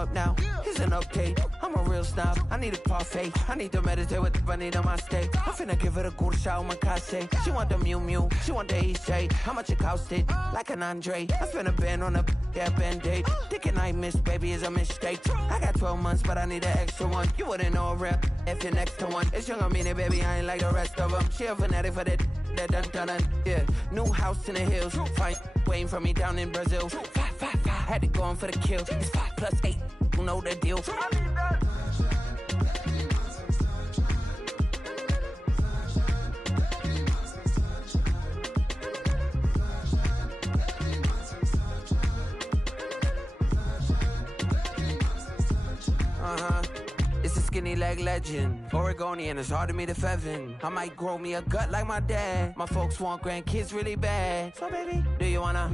up now. It's an update. I'm a real snob. I need a parfait. I need to meditate with the bunny on my steak. I'm finna give it a good shot with my case. She want the Mew Mew. She want the EJ. How much it costed? Like an Andre. I spent a band on a band-aid. Thinking I missed, baby, is a mistake. I got 12 months, but I need an extra one. You wouldn't know a rep if you're next to one. It's young, I mean it, baby. I ain't like the rest of them. She a fanatic for that dun. Yeah, new house in the hills. Fine, waiting for me down in Brazil. 5, had to go on for the kill. It's 5 + 8. You know the deal. It's a skinny leg legend. Oregonian, it's hard to meet a Fevin. I might grow me a gut like my dad. My folks want grandkids really bad. So baby, do you wanna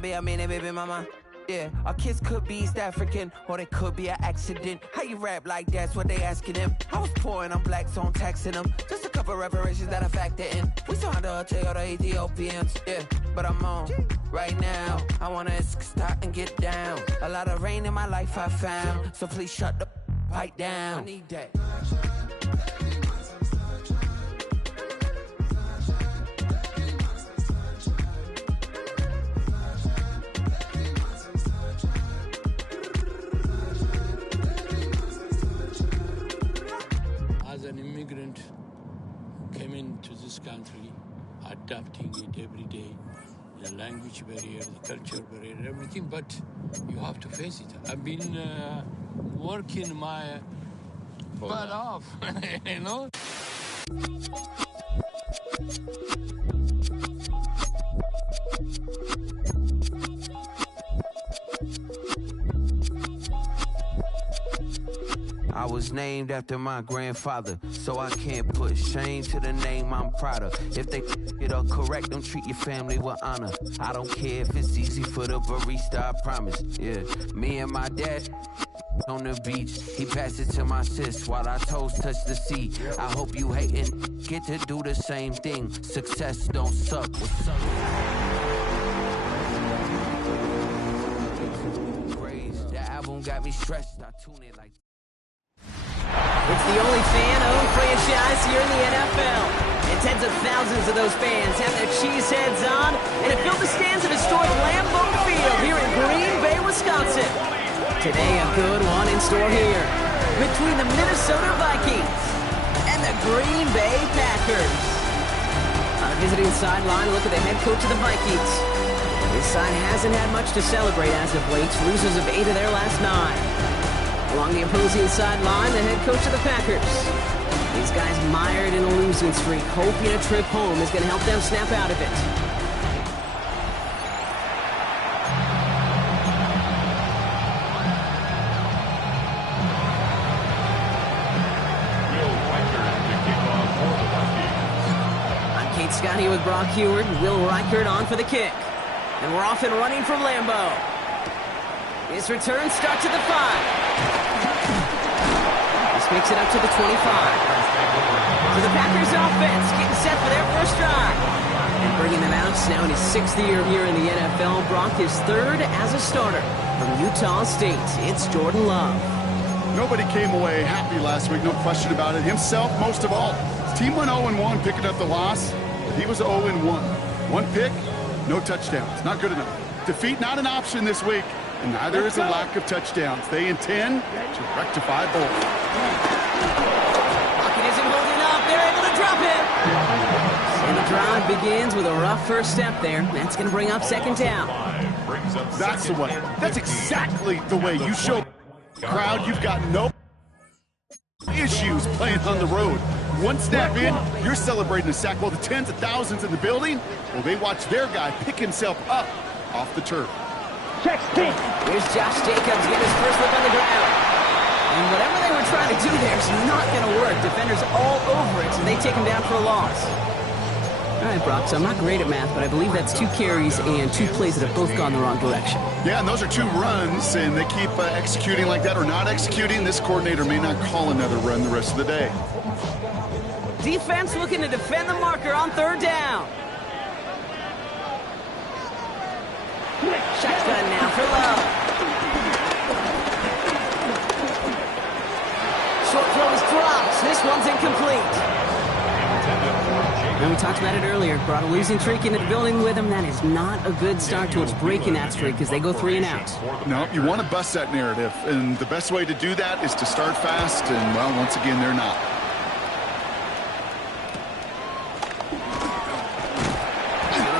be a mini baby mama? Yeah, our kids could be East African, or they could be an accident. How you rap like that's what they asking him. I was poor and I'm black, so I'm taxing them. Just a couple reparations that I factor in. We saw the Toyota Ethiopians, yeah, but I'm on right now. I wanna stop and get down. A lot of rain in my life I found, so please shut the pipe down. I need that. As an immigrant who came into this country, adapting it every day, the language barrier, the culture barrier, everything, but you have to face it. I've been working my butt off, you know? I was named after my grandfather, so I can't put shame to the name I'm proud of. If they it up correct, don't treat your family with honor. I don't care if it's easy for the barista, I promise. Yeah, me and my dad on the beach, he passed it to my sis while our toes touch the sea. I hope you hatin' get to do the same thing. Success don't suck. What's up? The album got me stressed. I tune it like. It's the only fan-owned franchise here in the NFL. And tens of thousands of those fans have their cheese heads on and have filled the stands of historic Lambeau Field here in Green Bay, Wisconsin. Today, a good one in store here between the Minnesota Vikings and the Green Bay Packers. On a visiting sideline, a look at the head coach of the Vikings. This side hasn't had much to celebrate as of late, losers of 8 of their last 9. Along the opposing sideline, the head coach of the Packers. These guys mired in a losing streak, hoping a trip home is going to help them snap out of it. I'm Kate Scotty with Brock Heward and Will Reichert on for the kick. And we're off and running from Lambeau. His return starts at the 5. This makes it up to the 25. So the Packers offense getting set for their first drive. And bringing them out now in his 6th year here in the NFL. Brock his 3rd as a starter from Utah State. It's Jordan Love. Nobody came away happy last week, no question about it. Himself most of all. His team went 0-1 picking up the loss, but he was 0-1. 1 pick, no touchdowns. Not good enough. Defeat not an option this week. And neither is a lack of touchdowns. They intend to rectify both. Pocket isn't holding up. They're able to drop it. And the drive begins with a rough first step there. That's going to bring up 2nd down. That's the way. That's exactly the way you show crowd you've got no issues playing on the road. 1 snap in, you're celebrating a sack. While the tens of thousands in the building, well, they watch their guy pick himself up off the turf. Here's Josh Jacobs getting his first look on the ground. And whatever they were trying to do there is not going to work. Defenders all over it, so they take him down for a loss. All right, Brock, so I'm not great at math, but I believe that's 2 carries and 2 plays that have both gone the wrong direction. Yeah, and those are 2 runs, and they keep executing like that or not executing. This coordinator may not call another run the rest of the day. Defense looking to defend the marker on 3rd down. Shotgun now for Love. This one's incomplete. And we talked about it earlier. Brought a losing streak into the building with him. That is not a good start towards breaking that streak as they go 3 and out. No, you want to bust that narrative. And the best way to do that is to start fast. And, well, once again, they're not.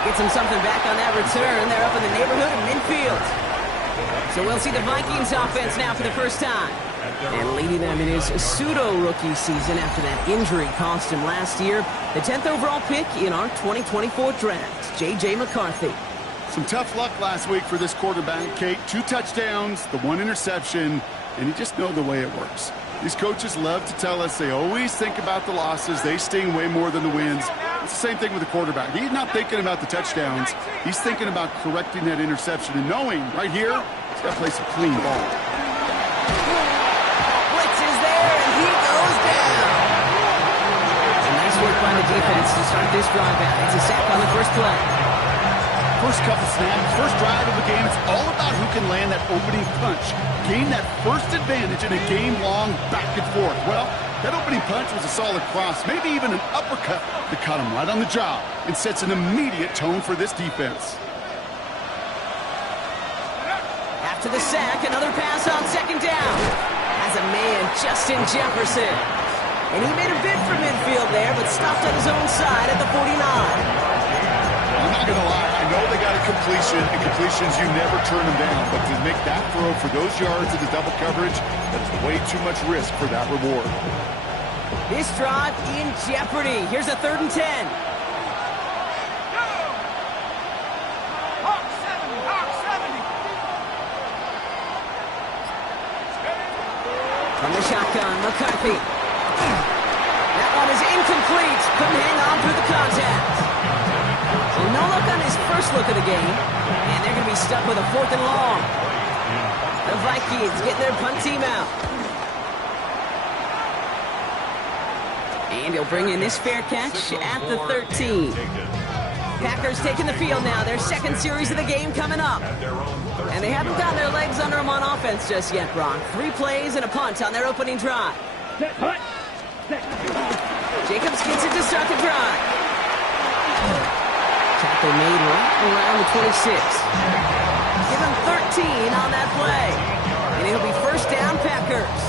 Gets him something back on that return. They're up in the neighborhood of midfield. So we'll see the Vikings offense now for the first time. And leading them in his pseudo-rookie season after that injury cost him last year. The 10th overall pick in our 2024 draft, J.J. McCarthy. Some tough luck last week for this quarterback, Kate. 2 touchdowns, the 1 interception, and you just know the way it works. These coaches love to tell us they always think about the losses. They sting way more than the wins. It's the same thing with the quarterback. He's not thinking about the touchdowns. He's thinking about correcting that interception and knowing right here, he's got to play some clean ball. Blitz is there, and he goes down. Nice work by the defense to start this drive out. It's a sack on the first play. First couple snaps, first drive of the game, it's all about who can land that opening punch. Gain that first advantage in a game-long back and forth. Well, that opening punch was a solid cross, maybe even an uppercut that caught him right on the job and sets an immediate tone for this defense. After the sack, another pass on second down. Has a man, Justin Jefferson. And he made a bid for midfield there, but stopped on his own side at the 49. I'm not going to lie, I know they got a completion, and completions, you never turn them down. But to make that throw for those yards in the double coverage, that is way too much risk for that reward. This drive in jeopardy. Here's a 3rd and 10. From the shotgun, McCarthy. That one is incomplete. Couldn't hang on through the contact. So no luck on his first look of the game. And they're going to be stuck with a 4th and long. The Vikings getting their punt team out. And he'll bring in this fair catch at the 13. Packers taking the field now. Their second series of the game coming up. And they haven't gotten their legs under them on offense just yet, Brock. 3 plays and a punt on their opening drive. Jacobs gets it to start the drive. Tackle made right around the 26. Give him 13 on that play. And it'll be first down, Packers.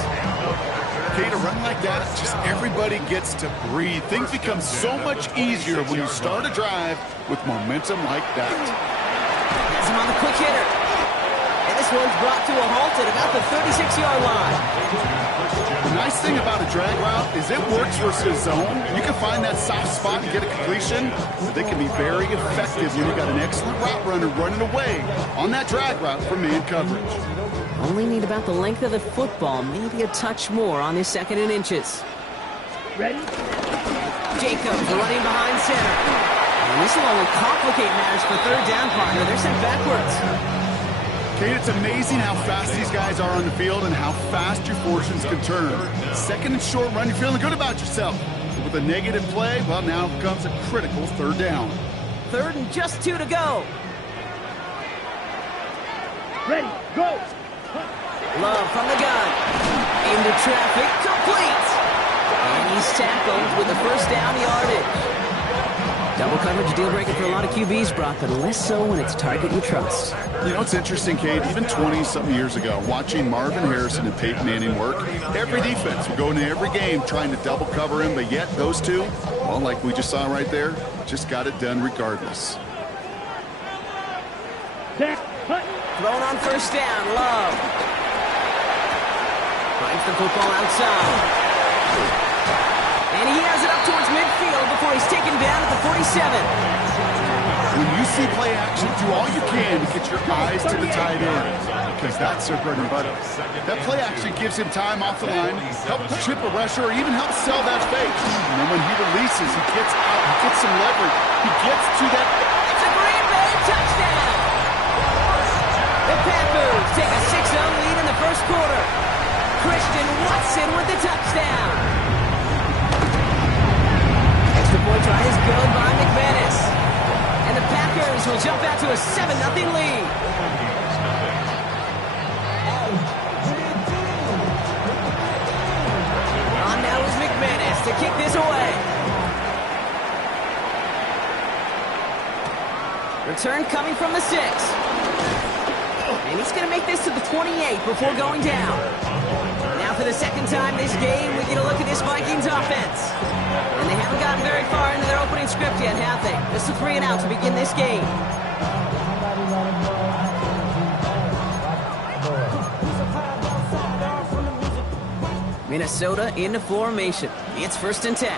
Okay, to run like that, just everybody gets to breathe. Things become so much easier when you start a drive with momentum like that. Has him on the quick hitter. And this one's brought to a halt at about the 36-yard line. The nice thing about a drag route is it works versus zone. You can find that soft spot and get a completion, but they can be very effective when you've got an excellent route runner running away on that drag route from man coverage. Only need about the length of the football, maybe a touch more on this 2nd and inches. Ready? Jacobs running behind center. And this will only complicate matters for 3rd down, partner. They're sent backwards. Kate, it's amazing how fast these guys are on the field and how fast your fortunes can turn. 2nd and short run, you're feeling good about yourself. But with a negative play, well, now comes a critical 3rd down. 3rd and just 2 to go. Ready, go! Love from the gun. Into traffic, complete. And he's tackled with the first down yardage. Double coverage deal breaker for a lot of QBs, Brock, but less so when it's a target you trust. You know, it's interesting, Kate, even 20-something years ago, watching Marvin Harrison and Peyton Manning work, every defense would go into every game trying to double cover him, but yet those two, well, like we just saw right there, just got it done regardless. Thrown on first down, Love. Finds the football outside. And he has it up towards midfield before he's taken down at the 47. When you see play action, do all you can to get your eyes to the tight end, because that's their bread and butter. That play action gives him time off the line, helps chip a rusher, or even helps sell that fake. And then when he releases, he gets out, he gets some leverage, he gets to that. It's a Green Bay touchdown! The Packers take a 6-0 lead in the first quarter. Christian Watson with the touchdown. Extra point try is good by McManus. And the Packers will jump out to a 7-0 lead. On now is McManus. Return coming from the 6. And he's going to make this to the 28 before going down. Now for the second time this game, we get a look at this Vikings offense. And they haven't gotten very far into their opening script yet, have they? Just a 3 and out to begin this game. Minnesota into formation. It's 1st and 10.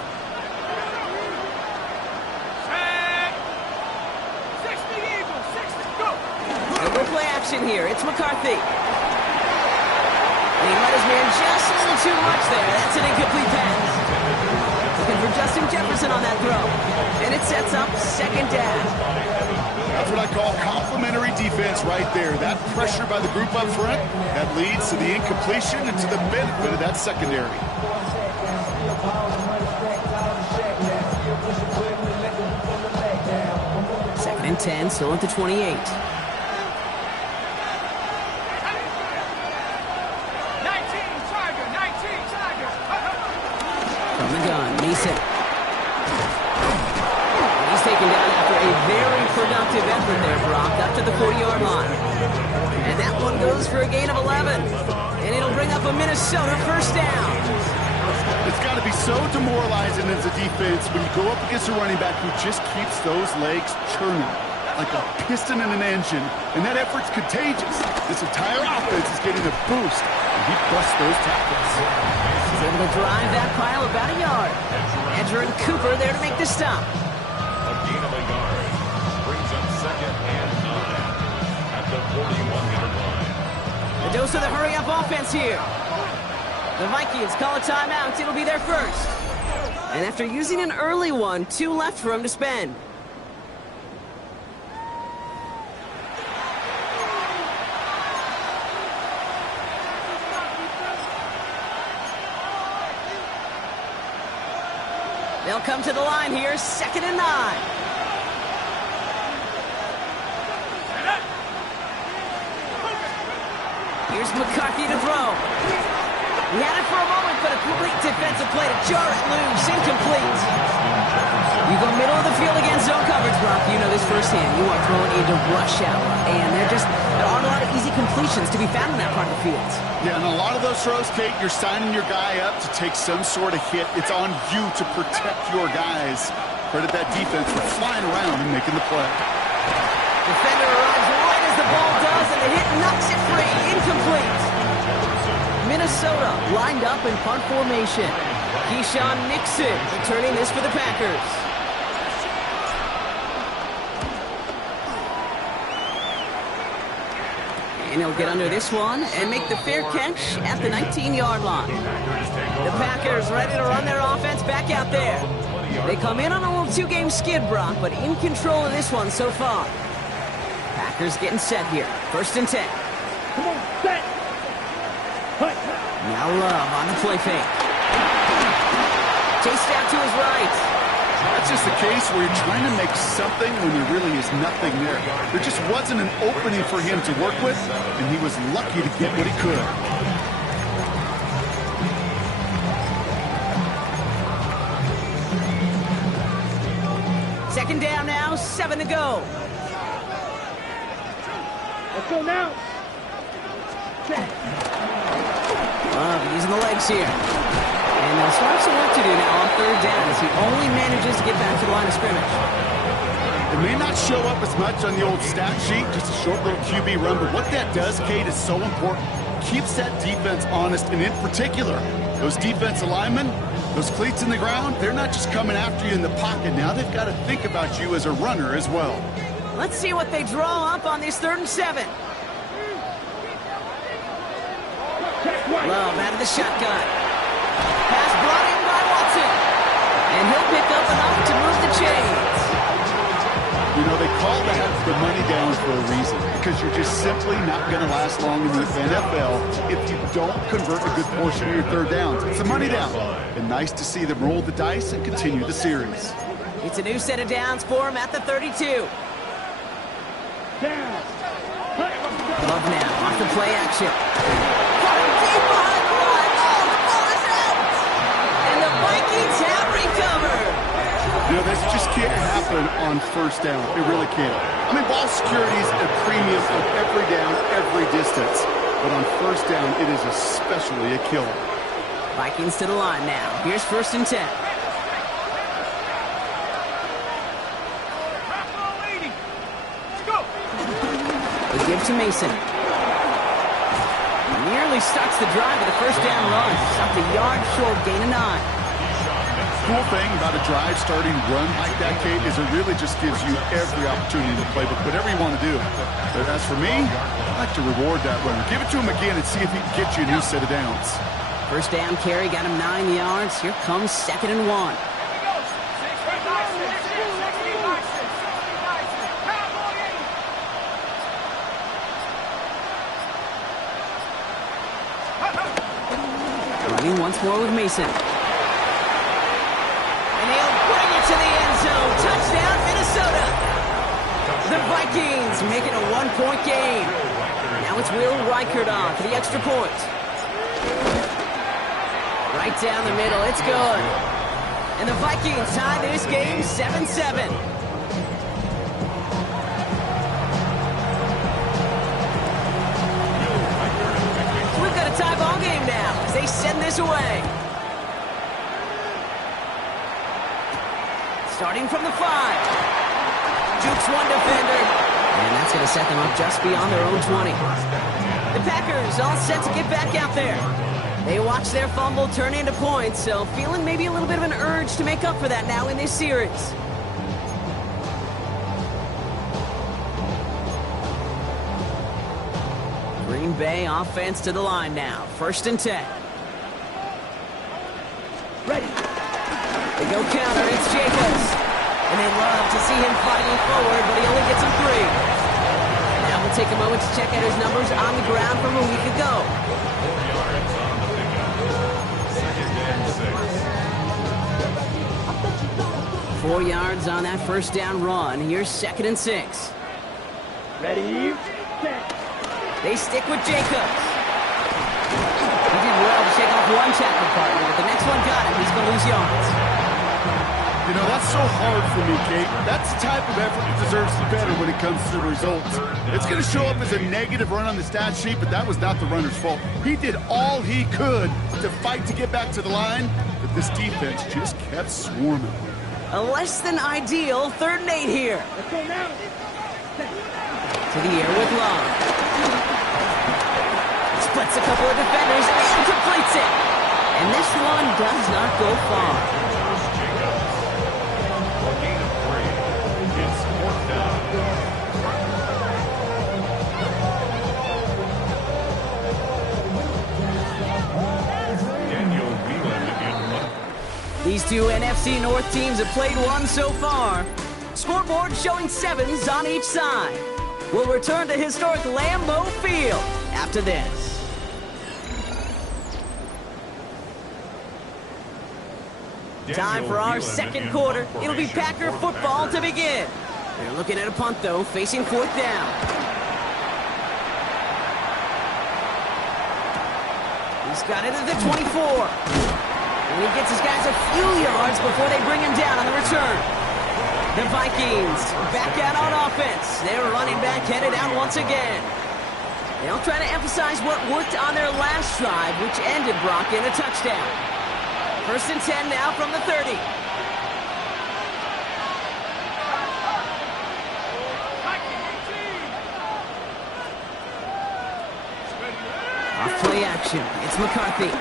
Go play action here. It's McCarthy. And he let his man just a little too much there. That's an incomplete pass. Looking for Justin Jefferson on that throw. And it sets up 2nd down. That's what I call complementary defense right there. That pressure by the group up front, that leads to the incompletion and to the benefit of that secondary. Second and 10, still at the 28. From the gun, Neeson. He's taken down after a very productive effort there, Brock, up to the 40-yard line. And that one goes for a gain of 11. And it'll bring up a Minnesota 1st down. It's got to be so demoralizing as a defense when you go up against a running back who just keeps those legs churning like a piston in an engine. And that effort's contagious. This entire offense is getting a boost. And he busts those tackles. He's able to drive that pile about a yard. Edger and Cooper there to make the stop. A gain of a yard brings up 2nd and 9 at the 41-yard line. The dose of the hurry-up offense here. The Vikings call a timeout. It'll be their 1st. And after using an early one, 2 left for him to spend. They'll come to the line here, 2nd and 9. Here's McCarthy to throw. He had it for a moment, but a complete defensive play to jar it loose, incomplete. You go middle of the field against zone coverage, Brock. You know this firsthand. You are thrown into rush hour, and there aren't a lot of easy completions to be found in that part of the field. Yeah, and a lot of those throws, Kate, you're signing your guy up to take some sort of hit. It's on you to protect your guys. Credit that defense for flying around and making the play. Defender arrives right as the ball does, and the hit knocks it free. Incomplete. Minnesota lined up in punt formation. Keyshawn Nixon returning this for the Packers. And he'll get under this one and make the fair catch at the 19-yard line. The Packers ready to run their offense back out there. They come in on a little 2-game skid, Brock, but in control of this one so far. Packers getting set here. 1st and 10. Come on, set. Now Love on the play fake. Chased out to his right. That's just the case where you're trying to make something when there really is nothing there. There just wasn't an opening for him to work with, and he was lucky to get what he could. Second down now, 7 to go. Let's go now. Love using the legs here. And they'll start some work to do now on 3rd down as he only manages to get back to the line of scrimmage. It may not show up as much on the old stat sheet, just a short little QB run, but what that does, Kate, is so important. Keeps that defense honest, and in particular, those defensive linemen, those cleats in the ground, they're not just coming after you in the pocket. Now they've got to think about you as a runner as well. Let's see what they draw up on this 3rd and 7. Love out of the shotgun. Pass brought in by Watson. And he'll pick up enough to move the chains. You know, they call that the money down for a reason, because you're just simply not going to last long in the NFL if you don't convert a good portion of your 3rd downs. It's the money down. And nice to see them roll the dice and continue the series. It's a new set of downs for him at the 32. Love now off the play action. Caught him deep behind the line. Oh, the ball is out. And the Vikings have recovered. You know, this just can't happen on first down. It really can't. I mean, ball security is a premium on every down, every distance. But on first down, it is especially a killer. Vikings to the line now. Here's 1st and 10. They give to Mason. Nearly starts the drive with a first down run. Stopped a yard short, gain of 9. Cool thing about a drive starting run like that, Kate, is it really just gives you every opportunity to play with whatever you want to do. But as for me, I like to reward that runner. Give it to him again and see if he can get you a new set of downs. First down carry, got him 9 yards. Here comes 2nd and 1. Running once more with Mason. And he'll bring it to the end zone. Touchdown, Minnesota. The Vikings make it a 1-point game. Now it's Will Reichert on for the extra point. Right down the middle, it's good. And the Vikings tie this game 7-7. We've got a tie ball game now as they send this away. Starting from the 5. Jukes one defender. And that's going to set them up just beyond their own 20. The Packers all set to get back out there. They watch their fumble turn into points, so feeling maybe a little bit of an urge to make up for that now in this series. Green Bay offense to the line now. 1st and 10. Ready. They go counter. It's Jacobs. And they love to see him fighting forward, but he only gets him 3. Now we'll take a moment to check out his numbers on the ground from a week ago. 4 yards on that first down run. Here's 2nd and 6. Ready, set. They stick with Jacobs. He did well to shake off one tackle partner, but the next one got him. He's going to lose yards. You know, that's so hard for me, Kate. That's the type of effort that deserves to be better when it comes to the results. It's going to show up as a negative run on the stat sheet, but that was not the runner's fault. He did all he could to fight to get back to the line, but this defense just kept swarming. A less than ideal 3rd and 8 here. Let's go now. To the air with Love. Splits a couple of defenders and completes it. And this one does not go far. These two NFC North teams have played one so far. Scoreboard showing 7s on each side. We'll return to historic Lambeau Field after this. Time for our 2nd quarter. It'll be Packer football to begin. They're looking at a punt, though, facing 4th down. He's got it at the 24. And he gets his guys a few yards before they bring him down on the return. The Vikings back out on offense. Their running back headed out once again. They'll try to emphasize what worked on their last drive, which ended Brock in a touchdown. 1st and 10 now from the 30. Off play action. It's McCarthy.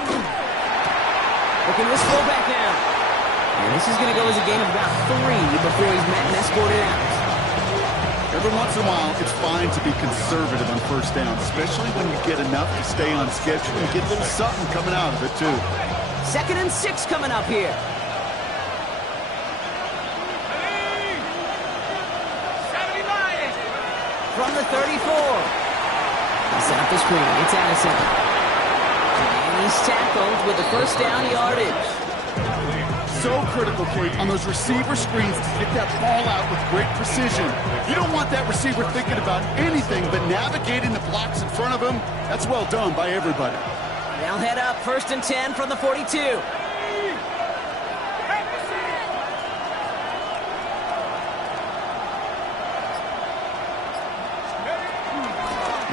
Looking this fullback now. And this is going to go as a game of about 3 before he's met and escorted out. Every once in a while, it's fine to be conservative on first down, especially when you get enough to stay on schedule and get a little something coming out of it, too. 2nd and 6 coming up here. From the 34. He set up the screen. It's Addison. And he's tackled with the first down yardage. So critical, Kate, on those receiver screens to get that ball out with great precision. You don't want that receiver thinking about anything but navigating the blocks in front of him. That's well done by everybody. They'll head up 1st and 10 from the 42.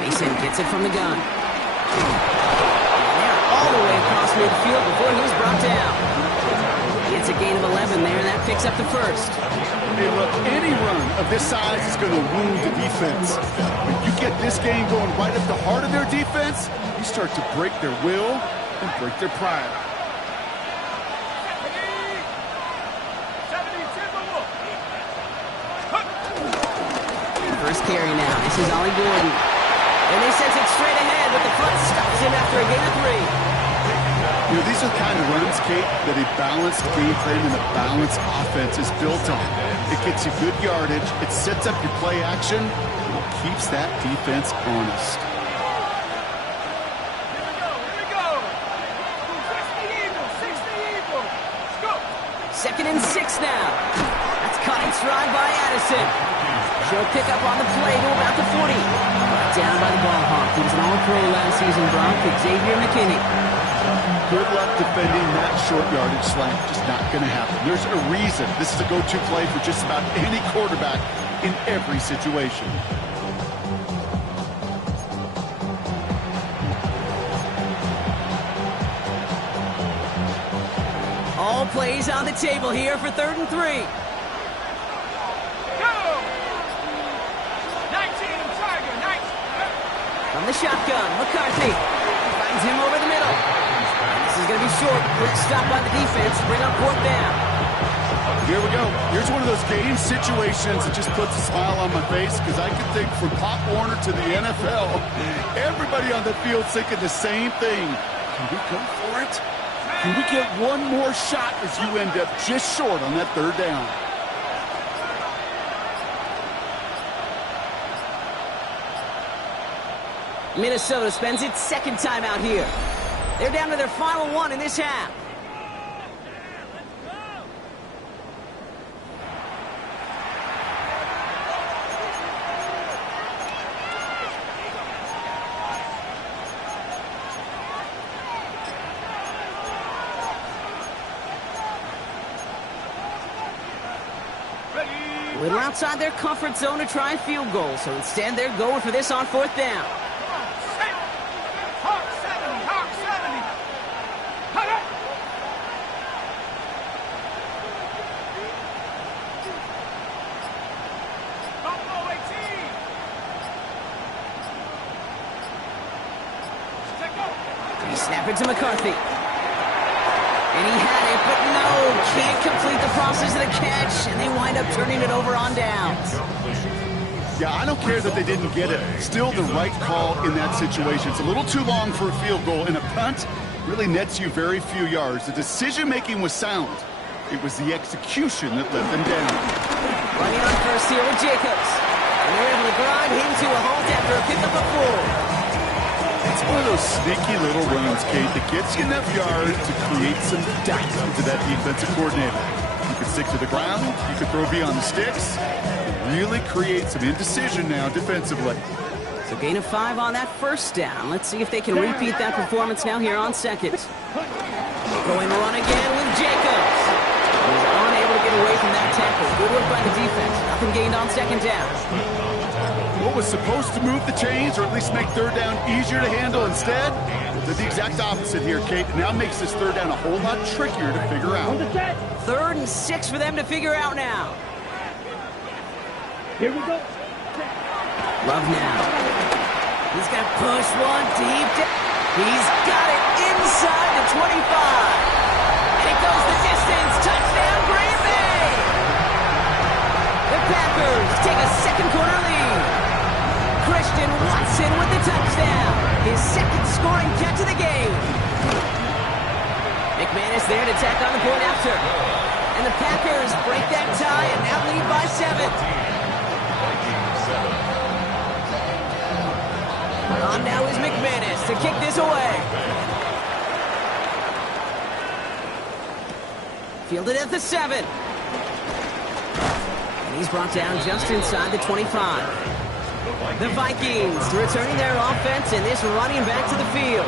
Mason gets it from the gun. And they're all the way across midfield before he's brought down. It's a gain of 11 there, and that picks up the first. Hey, look, any run of this size is going to wound the defense. If you get this game going right at the heart of their defense, you start to break their will and break their pride. First carry now. This is Ollie Gordon. And they sends it straight ahead, but the front stops him after a gain of 3. You know, these are the kind of runs, Kate, that a balanced game plan and a balanced offense is built on. It gets you good yardage, it sets up your play action, and it keeps that defense honest. Here we go. 60 Eagles. Let's go. 2nd and 6 now. That's caught in stride by Addison. She'll pick up on the play to about the 40. Brought down by the ball hawk. He was an all-pro last season, Brock, Xavier McKinney. Good luck defending that short yardage slant. Just not going to happen. There's a reason this is a go-to play for just about any quarterback in every situation. All plays on the table here for 3rd and 3. Go. 19, Tiger, 19. From the shotgun, McCarthy finds him over the middle. This is going to be short. Quick stop by the defense. Bring up 4th down. Here we go. Here's one of those game situations that just puts a smile on my face because I can think from Pop Warner to the NFL, everybody on the field thinking the same thing. Can we go for it? Can we get one more shot as you end up just short on that 3rd down? Minnesota spends its 2nd time out here. They're down to their final 1 in this half. A little outside their comfort zone to try a field goal, so instead they're going for this on 4th down. Hawk 70, Hawk 70. Hawk up. Buffalo 18. Check go. He snapped it to McCarthy. And he had it, but no, can't complete the process of the catch, and they wind up turning it over on downs. Yeah, I don't care that they didn't get it. Still the right call in that situation. It's a little too long for a field goal, and a punt really nets you very few yards. The decision-making was sound. It was the execution that let them down. Running on first here with Jacobs. And they're able to grind him to a halt after a pickup of 4. It's one of those sneaky little runs, Kate, that gets you enough yards to create some doubt into that defensive coordinator. You can stick to the ground, you can throw beyond the sticks, really create some indecision now defensively. So gain of 5 on that 1st down. Let's see if they can repeat that performance now here on 2nd. Going to run again with Jacobs. He's unable to get away from that tackle. Good work by the defense. Nothing gained on 2nd down. What was supposed to move the chains or at least make 3rd down easier to handle instead did the exact opposite here, Kate. It now makes this 3rd down a whole lot trickier to figure out. 3rd and 6 for them to figure out now. Here we go. Love now. He's going to push one deep. He's got it inside the 25. And it goes the distance. Touchdown, Green Bay. The Packers take a 2nd quarter lead. Christian Watson with the touchdown. His 2nd scoring catch of the game. McManus there to tack on the point after. And the Packers break that tie and now lead by 7. On now is McManus to kick this away. Fielded at the 7. And he's brought down just inside the 25. The Vikings returning their offense and this running back to the field.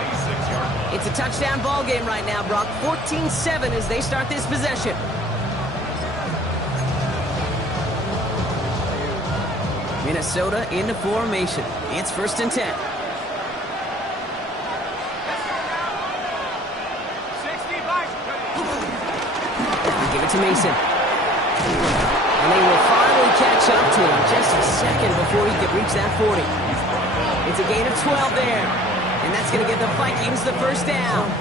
It's a touchdown ball game right now, Brock. 14-7 as they start this possession. Minnesota into formation. It's 1st and 10. 60 Vikings. They give it to Mason. And they will finally catch up to him just a second before he could reach that 40. It's a gain of 12 there. And that's going to give the Vikings the 1st down.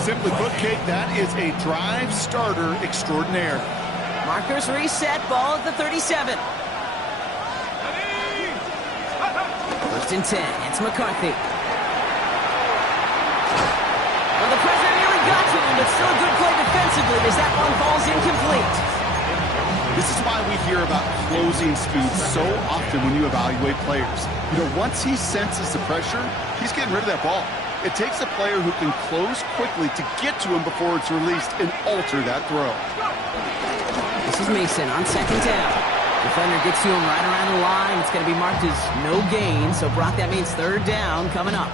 Simply put, Kate, that is a drive starter extraordinaire. Markers reset, ball at the 37. 1st and 10, it's McCarthy. Well, the pressure nearly got to him, but still a good play defensively as that one falls incomplete. This is why we hear about closing speed so often when you evaluate players. You know, once he senses the pressure, he's getting rid of that ball. It takes a player who can close quickly to get to him before it's released and alter that throw. This is Mason on 2nd down. Defender gets to him right around the line. It's going to be marked as no gain, so Brock, that means 3rd down coming up.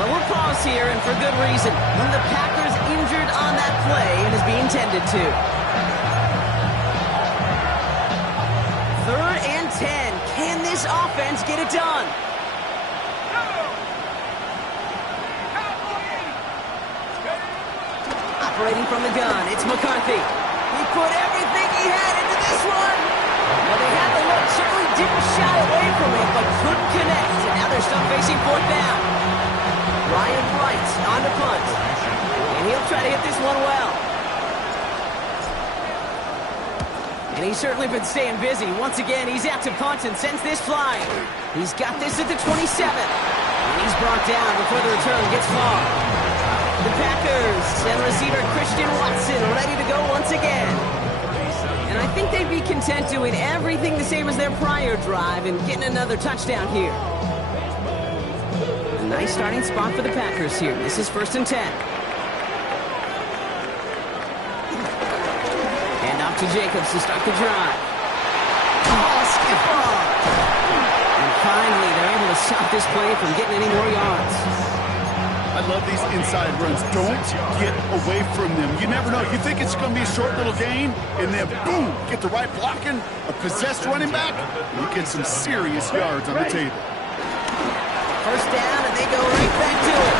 Well, we'll pause here, and for good reason. One of the Packers injured on that play and is being tended to. 3rd and 10. Can this offense get it done? Operating from the gun, it's McCarthy. He put everything he had into this one. Well, they had the look, certainly didn't shy away from it, but couldn't connect. And now they're stuck facing 4th down. Ryan Wright on the punt. And he'll try to hit this one well. And he's certainly been staying busy. Once again, he's out to punt and sends this flying. He's got this at the 27. And he's brought down before the return gets far. The Packers and receiver Christian Watson ready to go once again. And I think they'd be content doing everything the same as their prior drive and getting another touchdown here. A nice starting spot for the Packers here. This is 1st and 10. Hand off to Jacobs to start the drive. Oh, skip ball. And finally, they're able to stop this play from getting any more yards. I love these inside runs. Don't get away from them. You never know. You think it's going to be a short little gain, and then boom, get the right blocking, a possessed running back, and you get some serious yards on the table. 1st down, and they go right back to it.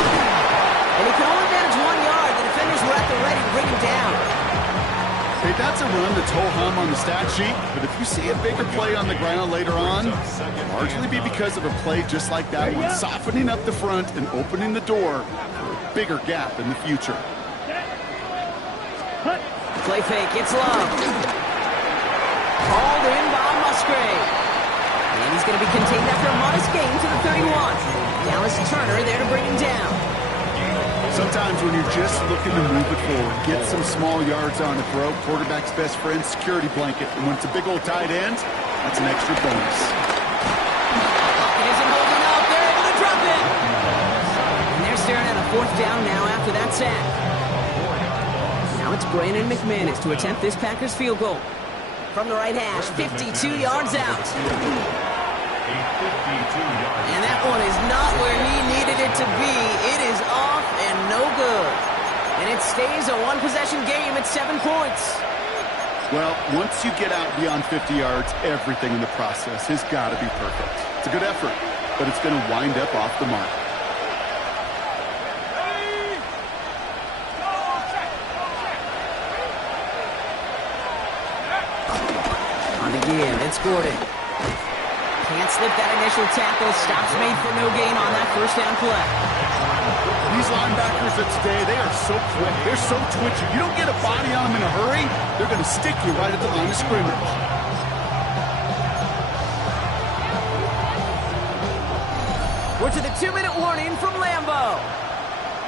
And he can only manage 1 yard. The defenders were at the ready to bring him down. Hey, that's a run that's ho-hum on the stat sheet, but if you see a bigger play on the ground later on, it'll largely be because of a play just like that one, softening up the front and opening the door for a bigger gap in the future. Play fake, it's Love. Called in by Musgrave. And he's going to be contained after a modest gain to the 31. Dallas Turner there to bring him down. Sometimes when you're just looking to move it forward, get some small yards on a throw, quarterback's best friend, security blanket. And when it's a big old tight end, that's an extra bonus. It isn't holding up. They're able to drop it. And they're staring at a 4th down now after that sack. Now it's Brandon McManus to attempt this Packers field goal. From the right hash, 52 yards out. And that one is not where he needed it to be. It is off and no good. And it stays a 1-possession game at 7 points. Well, once you get out beyond 50 yards, everything in the process has got to be perfect. It's a good effort, but it's going to wind up off the mark. On the give, it's Gordon. Can't slip that initial tackle. Stops made for no gain on that 1st down play. These linebackers of today, they are so quick. They're so twitchy. You don't get a body on them in a hurry, they're going to stick you right at the line of scrimmage. We're to the 2-minute warning from Lambeau.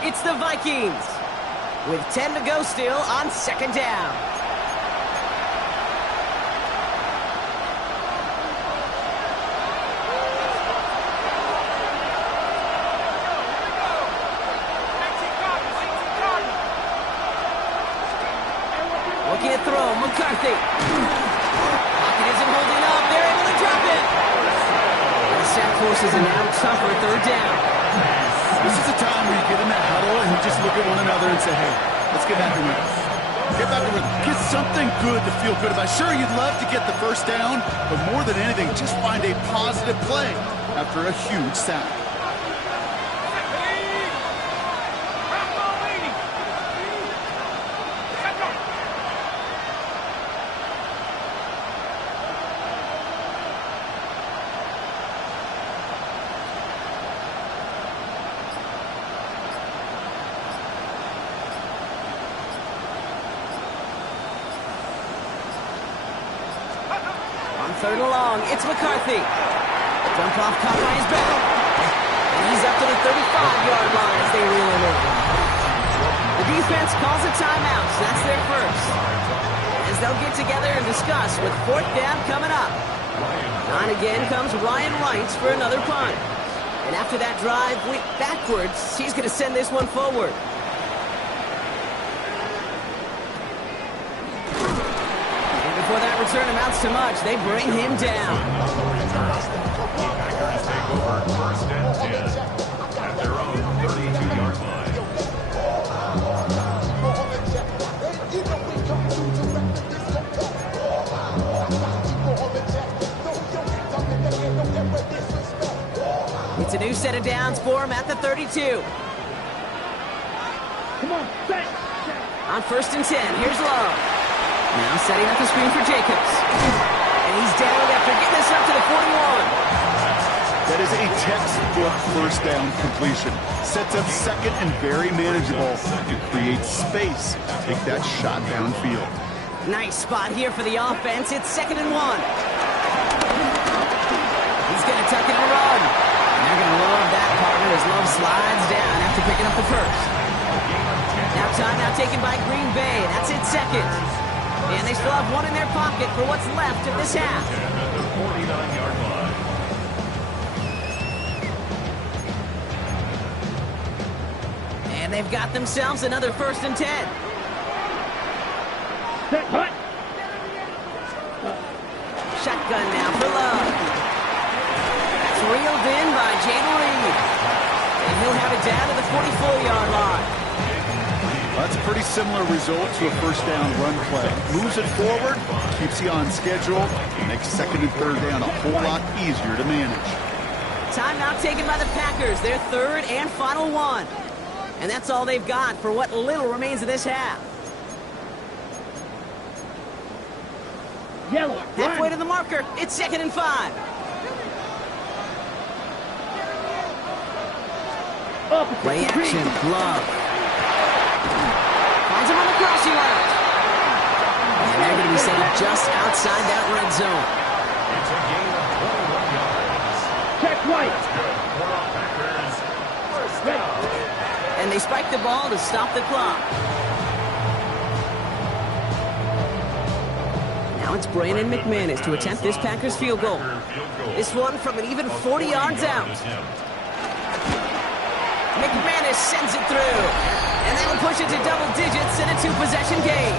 It's the Vikings with 10 to go still on 2nd down. Looking at throw, McCarthy. Pocket isn't holding up. They're able to drop it. And the sack forces a now tougher 3rd down. This is a time where you get in that huddle and you just look at one another and say, hey, let's get after it. Get back to rhythm. Get something good to feel good about. Sure, you'd love to get the first down, but more than anything, just find a positive play after a huge sack. Third and long, it's McCarthy. Dump off caught by his back. And he's up to the 35-yard line as they reel him in. The defense calls a timeout, so that's their first. As they'll get together and discuss with fourth down coming up. On again comes Ryan Wright for another punt. And after that drive went backwards, he's going to send this one forward. Before that return amounts to much, they bring him down. Packers take over first and 10 at their own 32-yard line. It's a new set of downs for him at the 32. Come on, set. On first and 10, here's Love. Now setting up the screen for Jacobs. And he's down after getting this up to the 41. That is a textbook first down completion. Sets up second and very manageable and creates space to take that shot downfield. Nice spot here for the offense. It's 2nd and 1. He's going to tuck it and run. And they're going to love that partner as Love slides down after picking up the first. Now timeout taken by Green Bay. That's its second. And they still have one in their pocket for what's left of this half. At the 49-yard line. And they've got themselves another 1st and 10. Set, hut. Shotgun now for Love. That's reeled in by Jaden Reed. And he'll have it down to the 44-yard line. That's a pretty similar result to a first down run play. Moves it forward, keeps you on schedule, makes second and third down a whole lot easier to manage. Timeout taken by the Packers, their third and final one. And that's all they've got for what little remains of this half. Yellow. Halfway to the marker, it's 2nd and 5. Play action, Love. Finds him on the crossing route. And they're going to be saved just outside that red zone. It's a gain of 21 yards. Check right. Packers first down. And they spike the ball to stop the clock. Now it's Brandon McManus to attempt this Packers field goal. This one from an even 40 yards out. McManus sends it through. And that'll push it to double digits in a 2-possession game.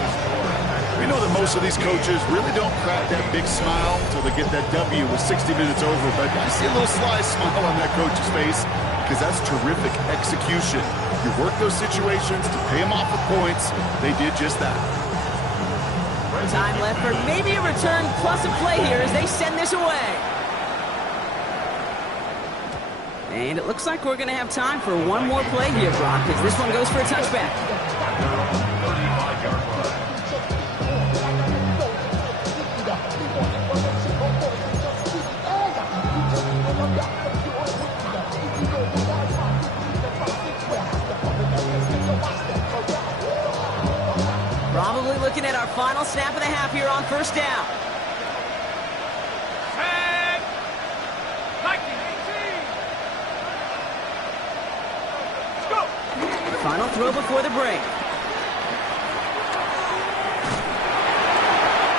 We know that most of these coaches really don't crack that big smile until they get that W with 60 minutes over, but I see a little sly smile on that coach's face because that's terrific execution. You work those situations to pay them off with points. They did just that. Time left for maybe a return plus a play here as they send this away. And it looks like we're going to have time for one more play here, Brock, as this one goes for a touchback. 35-yard line. Probably looking at our final snap of the half here on first down. Set. 1918. Let's go. Final throw before the break.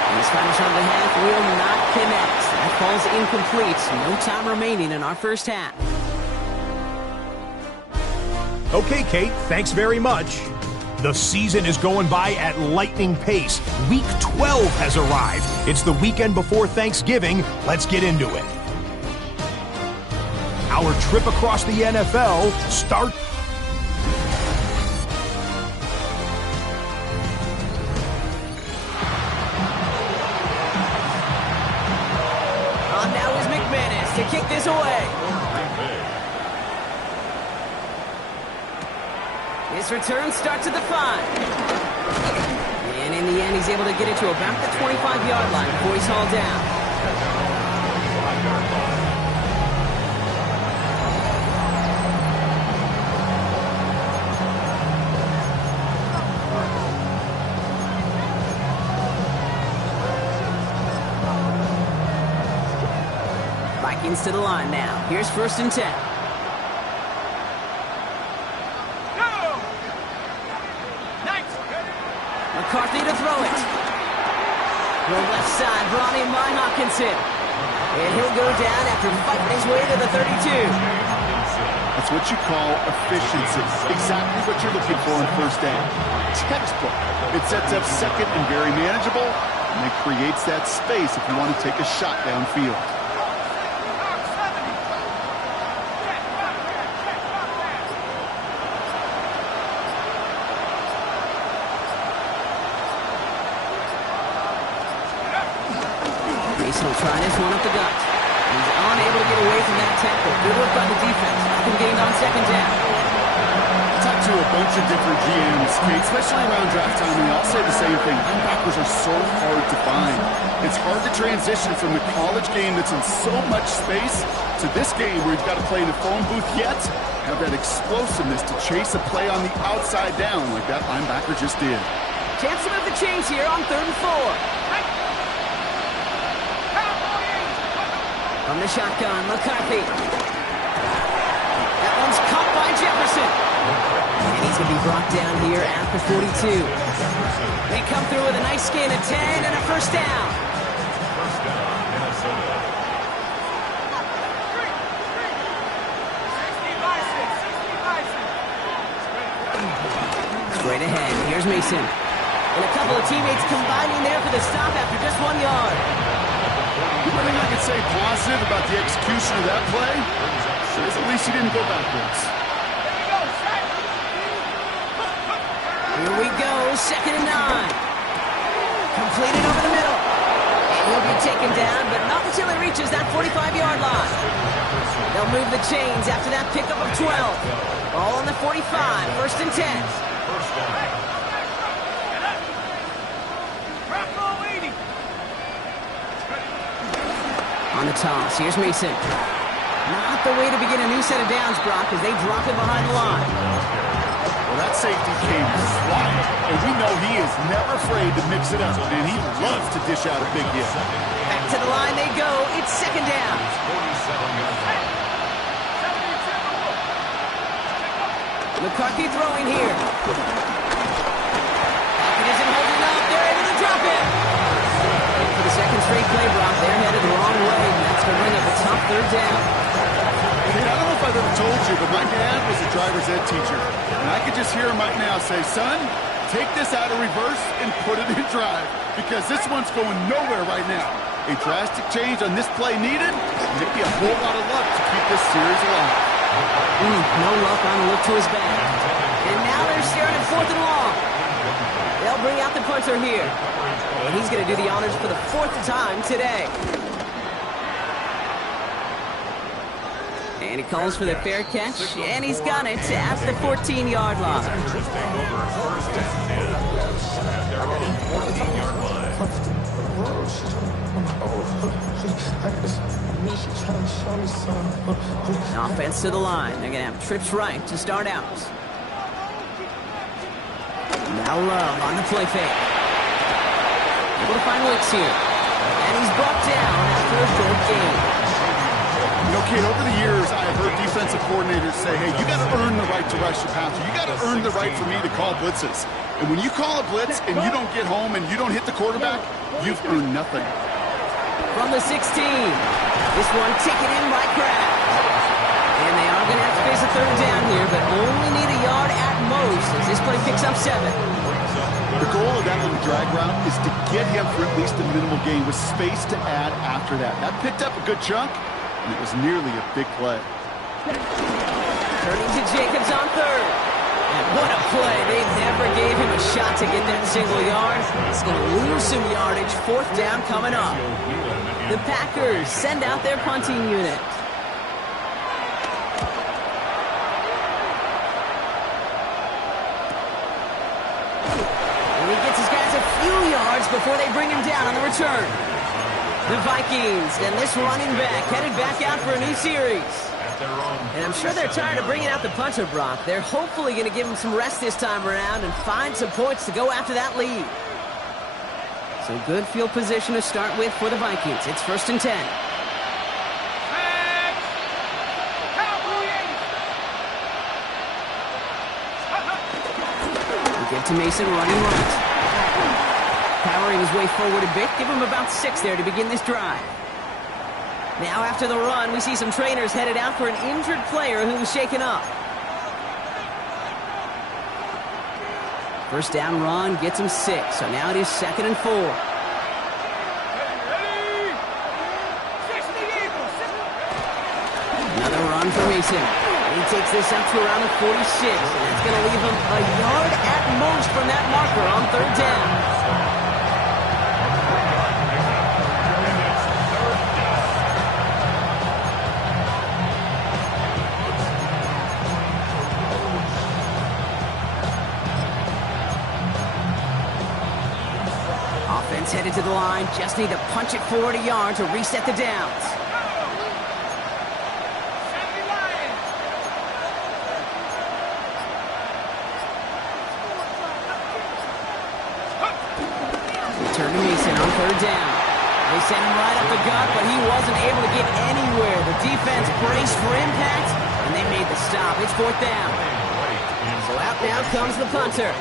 And this final shot of the half will not connect. That falls incomplete. No time remaining in our first half. Okay, Kate, thanks very much. The season is going by at lightning pace. Week 12 has arrived. It's the weekend before Thanksgiving. Let's get into it. Our trip across the NFL starts. his way. His return starts at the 5. And in the end, he's able to get it to about the 25-yard line before he's hauled down. Vikings to the line now. Here's 1st and 10. McCarthy to throw it. The left side, Bronny by Hawkinson. And he'll go down after fighting his way to the 32. That's what you call efficiency. Exactly what you're looking for in first down. Textbook. It sets up second and very manageable, and it creates that space if you want to take a shot downfield. Mason will try this one up the gut. He's unable to get away from that tackle. Good work by the defense. Nothing gained on 2nd down. I talked to a bunch of different GMs, Kate, especially around draft time, and they all say the same thing. Linebackers are so hard to find. It's hard to transition from the college game that's in so much space to this game where you've got to play in a phone booth yet have that explosiveness to chase a play on the outside down like that linebacker just did. Chance to move the chains here on 3rd and 4. From the shotgun, McCarthy. That one's caught by Jefferson. And he's going to be brought down here at the 42. They come through with a nice gain of 10 and a 1st down. First down, Minnesota. Straight ahead, here's Mason. And a couple of teammates combining there for the stop after just 1 yard. The one thing I could say positive about the execution of that play is at least he didn't go backwards. Here we go, 2nd and 9. Completed over the middle. And he'll be taken down, but not until he reaches that 45-yard line. They'll move the chains after that pickup of 12. All on the 45, 1st and 10. First down. On the toss, here's Mason. Not the way to begin a new set of downs, Brock, as they drop it behind the line. Well, that safety came flying, and we know he is never afraid to mix it up, and he loves to dish out a big hit. Back to the line they go. It's 2nd down. McCarthy throwing here. Pocket isn't holding up. They're able to drop it. For the 2nd straight play, Brock, they're headed the wrong way, and that's going to bring up a tough 3rd down. I don't know if I've ever told you, but my dad was a driver's ed teacher, and I could just hear him right now say, son, take this out of reverse and put it in drive, because this one's going nowhere right now. A drastic change on this play needed, maybe a whole lot of luck to keep this series alive. No luck on the look to his back. And now they're staring at 4th and long. They'll bring out the punter here. And he's going to do the honors for the 4th time today. And he calls for the fair catch, and he's got it at the 14-yard line. Just take over 1st and 10 at their own 14-yard line. Offense to the line. They're going to have trips right to start out. Now Love on the play fake. Able to find Wicks here. And he's brought down after a short gain. You know, Kate, over the years, I have heard defensive coordinators say, hey, you got to earn the right to rush the passer. You got to earn the right for me to call blitzes. And when you call a blitz and you don't get home and you don't hit the quarterback, you've earned nothing. From the 16, this one taken in by Kraft. And they are going to have to face a 3rd down here, but only need a yard at most as this play picks up 7. The goal of that little drag route is to get him for at least a minimal gain with space to add after that. That picked up a good chunk, and it was nearly a big play. Turning to Jacobs on 3rd. And what a play. They never gave him a shot to get that single yard. He's going to lose some yardage. 4th down coming up. The Packers send out their punting unit. before they bring him down on the return. The Vikings and this running back headed back out for a new series. And I'm sure they're tired of bringing out the punter, Brock. They're hopefully going to give him some rest this time around and find some points to go after that lead. So good field position to start with for the Vikings. It's 1st and 10. We get to Mason running right. Powering his way forward a bit. Give him about 6 there to begin this drive. Now after the run, we see some trainers headed out for an injured player who was shaken up. First down run gets him 6, so now it is 2nd and 4. Another run for Mason. He takes this up to around the 46, and that's going to leave him a yard at most from that marker on 3rd down. Offense headed to the line, just need to punch it forward a yard to reset the downs. Return to Mason on 3rd down. They sent him right up the gut, but he wasn't able to get anywhere. The defense braced for impact, and they made the stop. It's 4th down. So out now comes the punter.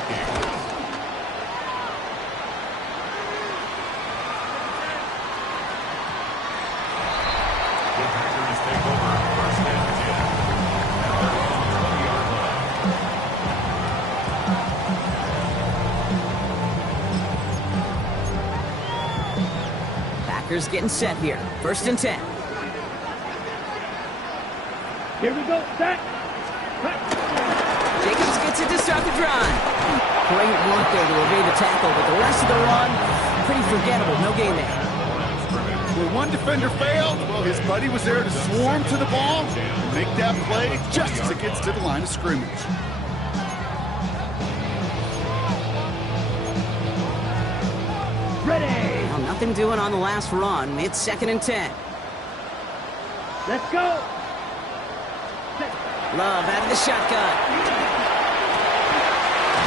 Packers getting set here. 1st and 10. Here we go, set. Jacobs gets it to start the drive. Great work there to evade the tackle, but the rest of the run, pretty forgettable. No gain there. When one defender failed, well, his buddy was there to swarm to the ball and make that play just as it gets to the line of scrimmage. Ready. Well, nothing doing on the last run. It's 2nd and 10. Let's go. Love out of the shotgun.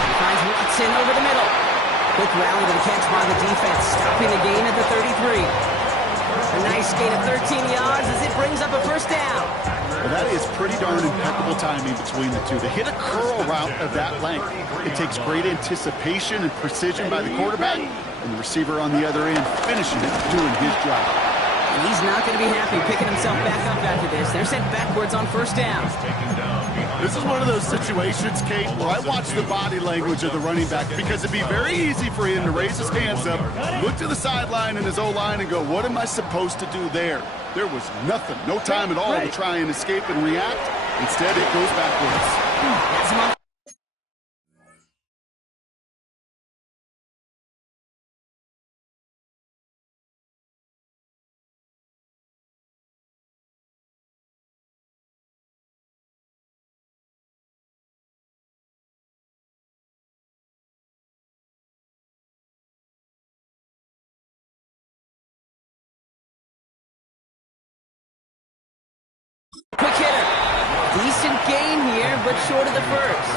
He finds Watson over the middle. Quick rally to the catch by the defense, stopping the gain at the 33. A nice gain of 13 yards as it brings up a 1st down. Well, that is pretty darn impeccable timing between the two. To hit a curl route of that length, it takes great anticipation and precision by the quarterback, and the receiver on the other end finishing it, doing his job. And he's not going to be happy picking himself back up after this. They're sent backwards on 1st down. This is one of those situations, Kate, where I watch the body language of the running back because it'd be very easy for him to raise his hands up, look to the sideline in his O-line and go, what am I supposed to do there? There was nothing, no time at all to try and escape and react. Instead, it goes backwards. That's him on. Quick hitter. Decent gain here, but short of the 1st.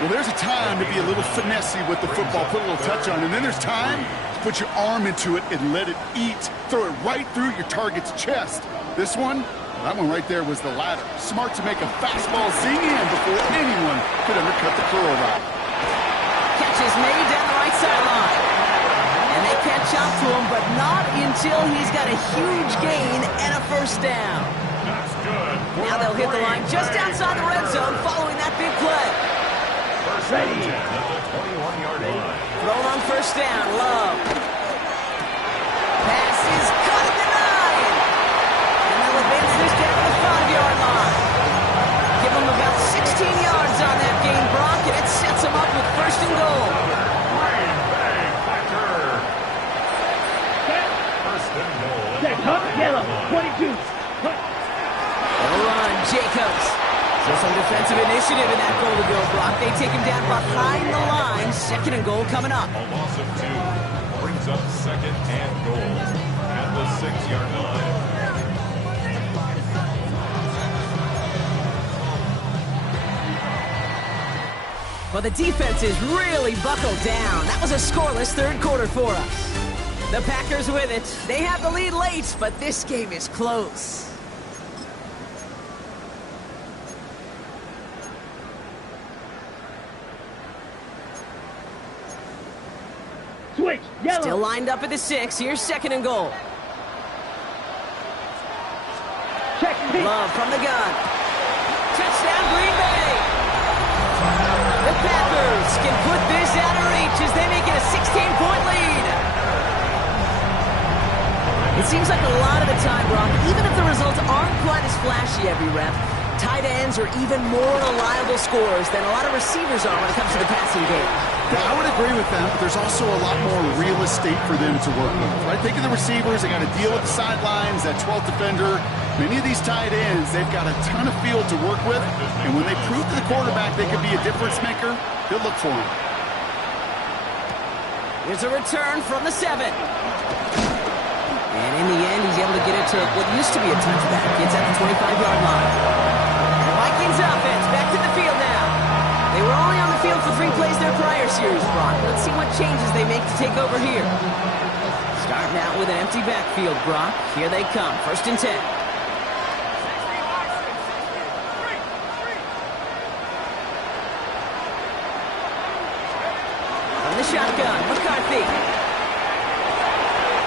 Well, there's a time to be a little finessey with the football, put a little touch on, and then there's time to put your arm into it and let it eat. Throw it right through your target's chest. This one, that one right there was the latter. Smart to make a fastball zing in before anyone could undercut the curl route. Catch is made down the right sideline. And they catch up to him, but not until he's got a huge gain and a 1st down. Now they'll hit the line just outside the red zone following that big play. Ready. At the 21-yard line. Thrown on 1st down, Love. Pass is caught at the 9. And they'll advance this down to the 5-yard line. Give them about 16 yards on that gain, Brock, and it sets them up with 1st and goal. Bang, bang, Packer. 1st and goal. Set, hunt, yellow, 22. They'll run, Jacobs. So some defensive initiative in that goal to go, Brock. They take him down behind the line. 2nd and goal coming up. A loss of 2. brings up second and goal at the 6-yard line. Well, the defense is really buckled down. That was a scoreless third quarter for us. The Packers with it. They have the lead late, but this game is close. Switch. Yellow. Still lined up at the 6. Here's second and goal. Check. Love from the gun. Touchdown, Green Bay. The Packers can put this out of reach as they make it a 16-point lead. It seems like a lot of the time, Brock, even if the results aren't quite as flashy every rep, tight ends are even more reliable scorers than a lot of receivers are when it comes to the passing game. Yeah, I would agree with that, but there's also a lot more real estate for them to work with. Right? Think of the receivers. They got to deal with the sidelines, that 12th defender. Many of these tight ends, they've got a ton of field to work with, and when they prove to the quarterback they could be a difference maker, they'll look for him. Here's a return from the 7. And in the end, he's able to get it to what used to be a touchback. It's at the 25-yard line. The Vikings offense back to the field now. They were only on the field for 3 plays their prior series, Brock. Let's see what changes they make to take over here. Starting out with an empty backfield, Brock. Here they come. 1st and 10. From the shotgun, McCarthy.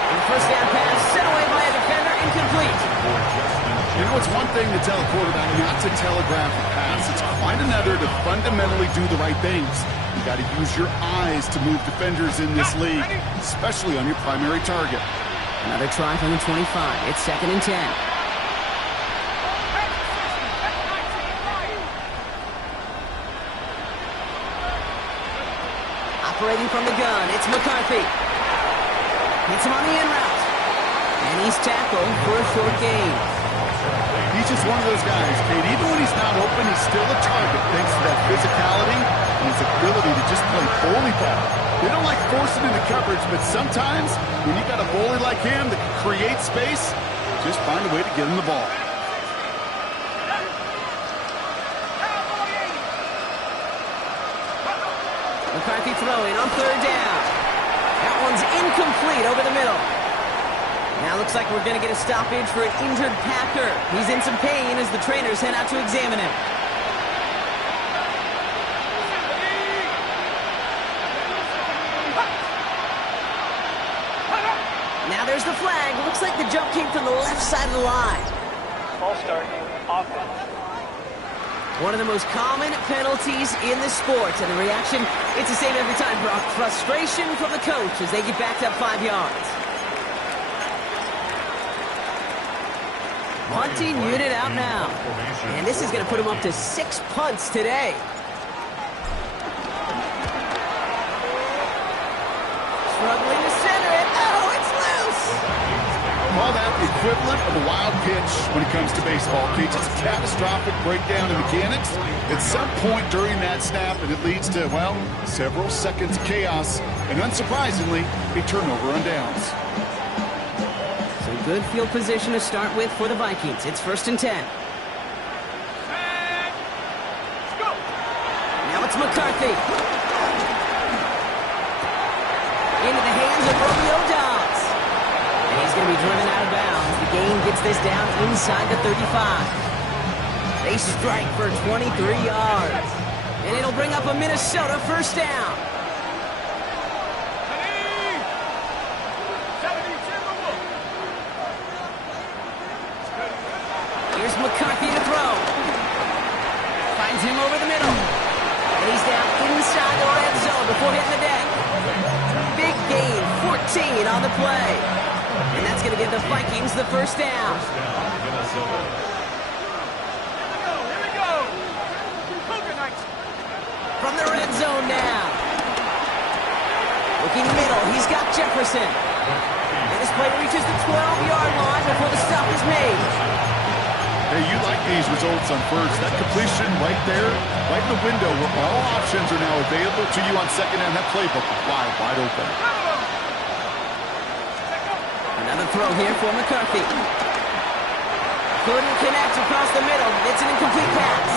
And the first down pass set away by a defender, incomplete. You know, it's one thing to tell a quarterback not to telegraph a pass. It's quite another to fundamentally do the right things. You got to use your eyes to move defenders in this league, especially on your primary target. Another try from the 25. It's 2nd and 10. Operating from the gun, it's McCarthy. Hits him on the in route. And he's tackled for a short gain. He's just one of those guys, Kate. Even when he's not open, he's still a target thanks to that physicality and his ability to just play bully ball. They don't like forcing into coverage, but sometimes when you got a bully like him that can create space, just find a way to get him the ball. McCarthy throwing on 3rd down. That one's incomplete over the middle. Now looks like we're going to get a stoppage for an injured Packer. He's in some pain as the trainers head out to examine him. Now there's the flag. Looks like the jump came from the left side of the line. Ball start. Offense. One of the most common penalties in the sport, and the reaction, it's the same every time, Brock. Frustration from the coach as they get backed up 5 yards. Punting unit out now. And this is going to put him up to 6 punts today. Struggling to center it. Oh, it's loose! Call that the equivalent of a wild pitch when it comes to baseball. Okay, just a catastrophic breakdown in mechanics at some point during that snap, and it leads to, well, several seconds of chaos, and unsurprisingly, a turnover on downs. So good field position to start with for the Vikings. It's 1st and 10. Now it's McCarthy. Into the hands of Romeo Dobbs. And he's going to be driven out of bounds. The gain gets this down inside the 35. They strike for 23 yards. And it'll bring up a Minnesota 1st down. Here's McCarthy to throw. Finds him over the middle. And he's down inside the red zone before hitting the deck. Big gain, 14 on the play. And that's going to give the Vikings the 1st down. Here we go. From the red zone now. Looking middle, he's got Jefferson. And this play reaches the 12-yard line before the stop is made. Hey, you like these results on first. That completion right there, right in the window where all options are now available to you on second down. That playbook is wide open. Shotgun throw here for McCarthy. Couldn't connect across the middle. It's an incomplete pass.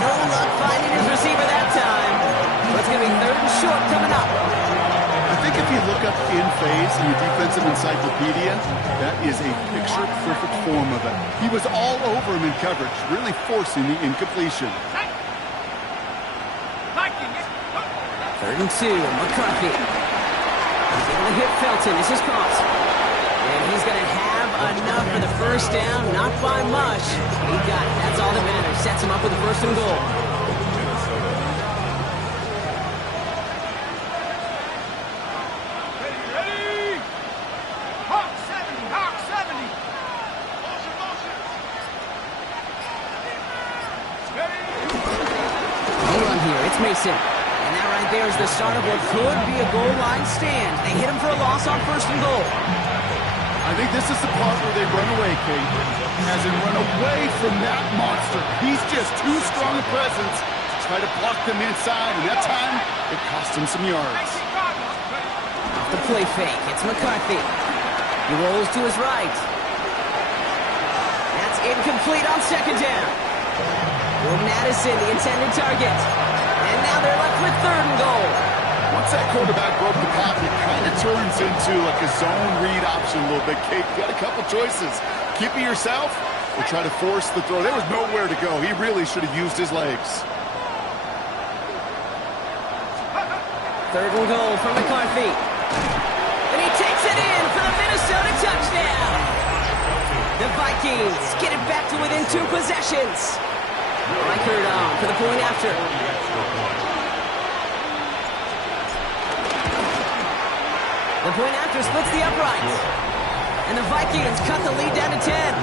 No luck finding his receiver that time. But it's going to be 3rd and short coming up. I think if you look up in phase in the defensive encyclopedia, that is a picture-perfect form of it. He was all over him in coverage, really forcing the incompletion. 3rd and 2, McCarthy. He's able to hit Felton. This is cross. And he's going to have enough for the first down. Not by much. He got it. That's all that matters. Sets him up with a 1st and goal. Ready! Hawk 70! Hawk 70! No run here. It's Mason. And that right there is the start of what could be a goal line stand. They hit him for a loss on 1st and goal. I think this is the part where they run away, Kate. As in run away from that monster. He's just too strong a presence to try to block them inside, and that time, it cost him some yards. Off the play fake, it's McCarthy. He rolls to his right. That's incomplete on 2nd down. Will Madison, the intended target. And now they're left with 3rd and goal. Once that quarterback broke the pocket, it kind of turns into like a zone read option a little bit. Kate, you got a couple choices. Keep it yourself or try to force the throw. There was nowhere to go. He really should have used his legs. 3rd and goal for McCarthy. And he takes it in for the Minnesota touchdown. The Vikings get it back to within 2 possessions. Reichert on for the point after. The point after splits the uprights. And the Vikings cut the lead down to 10.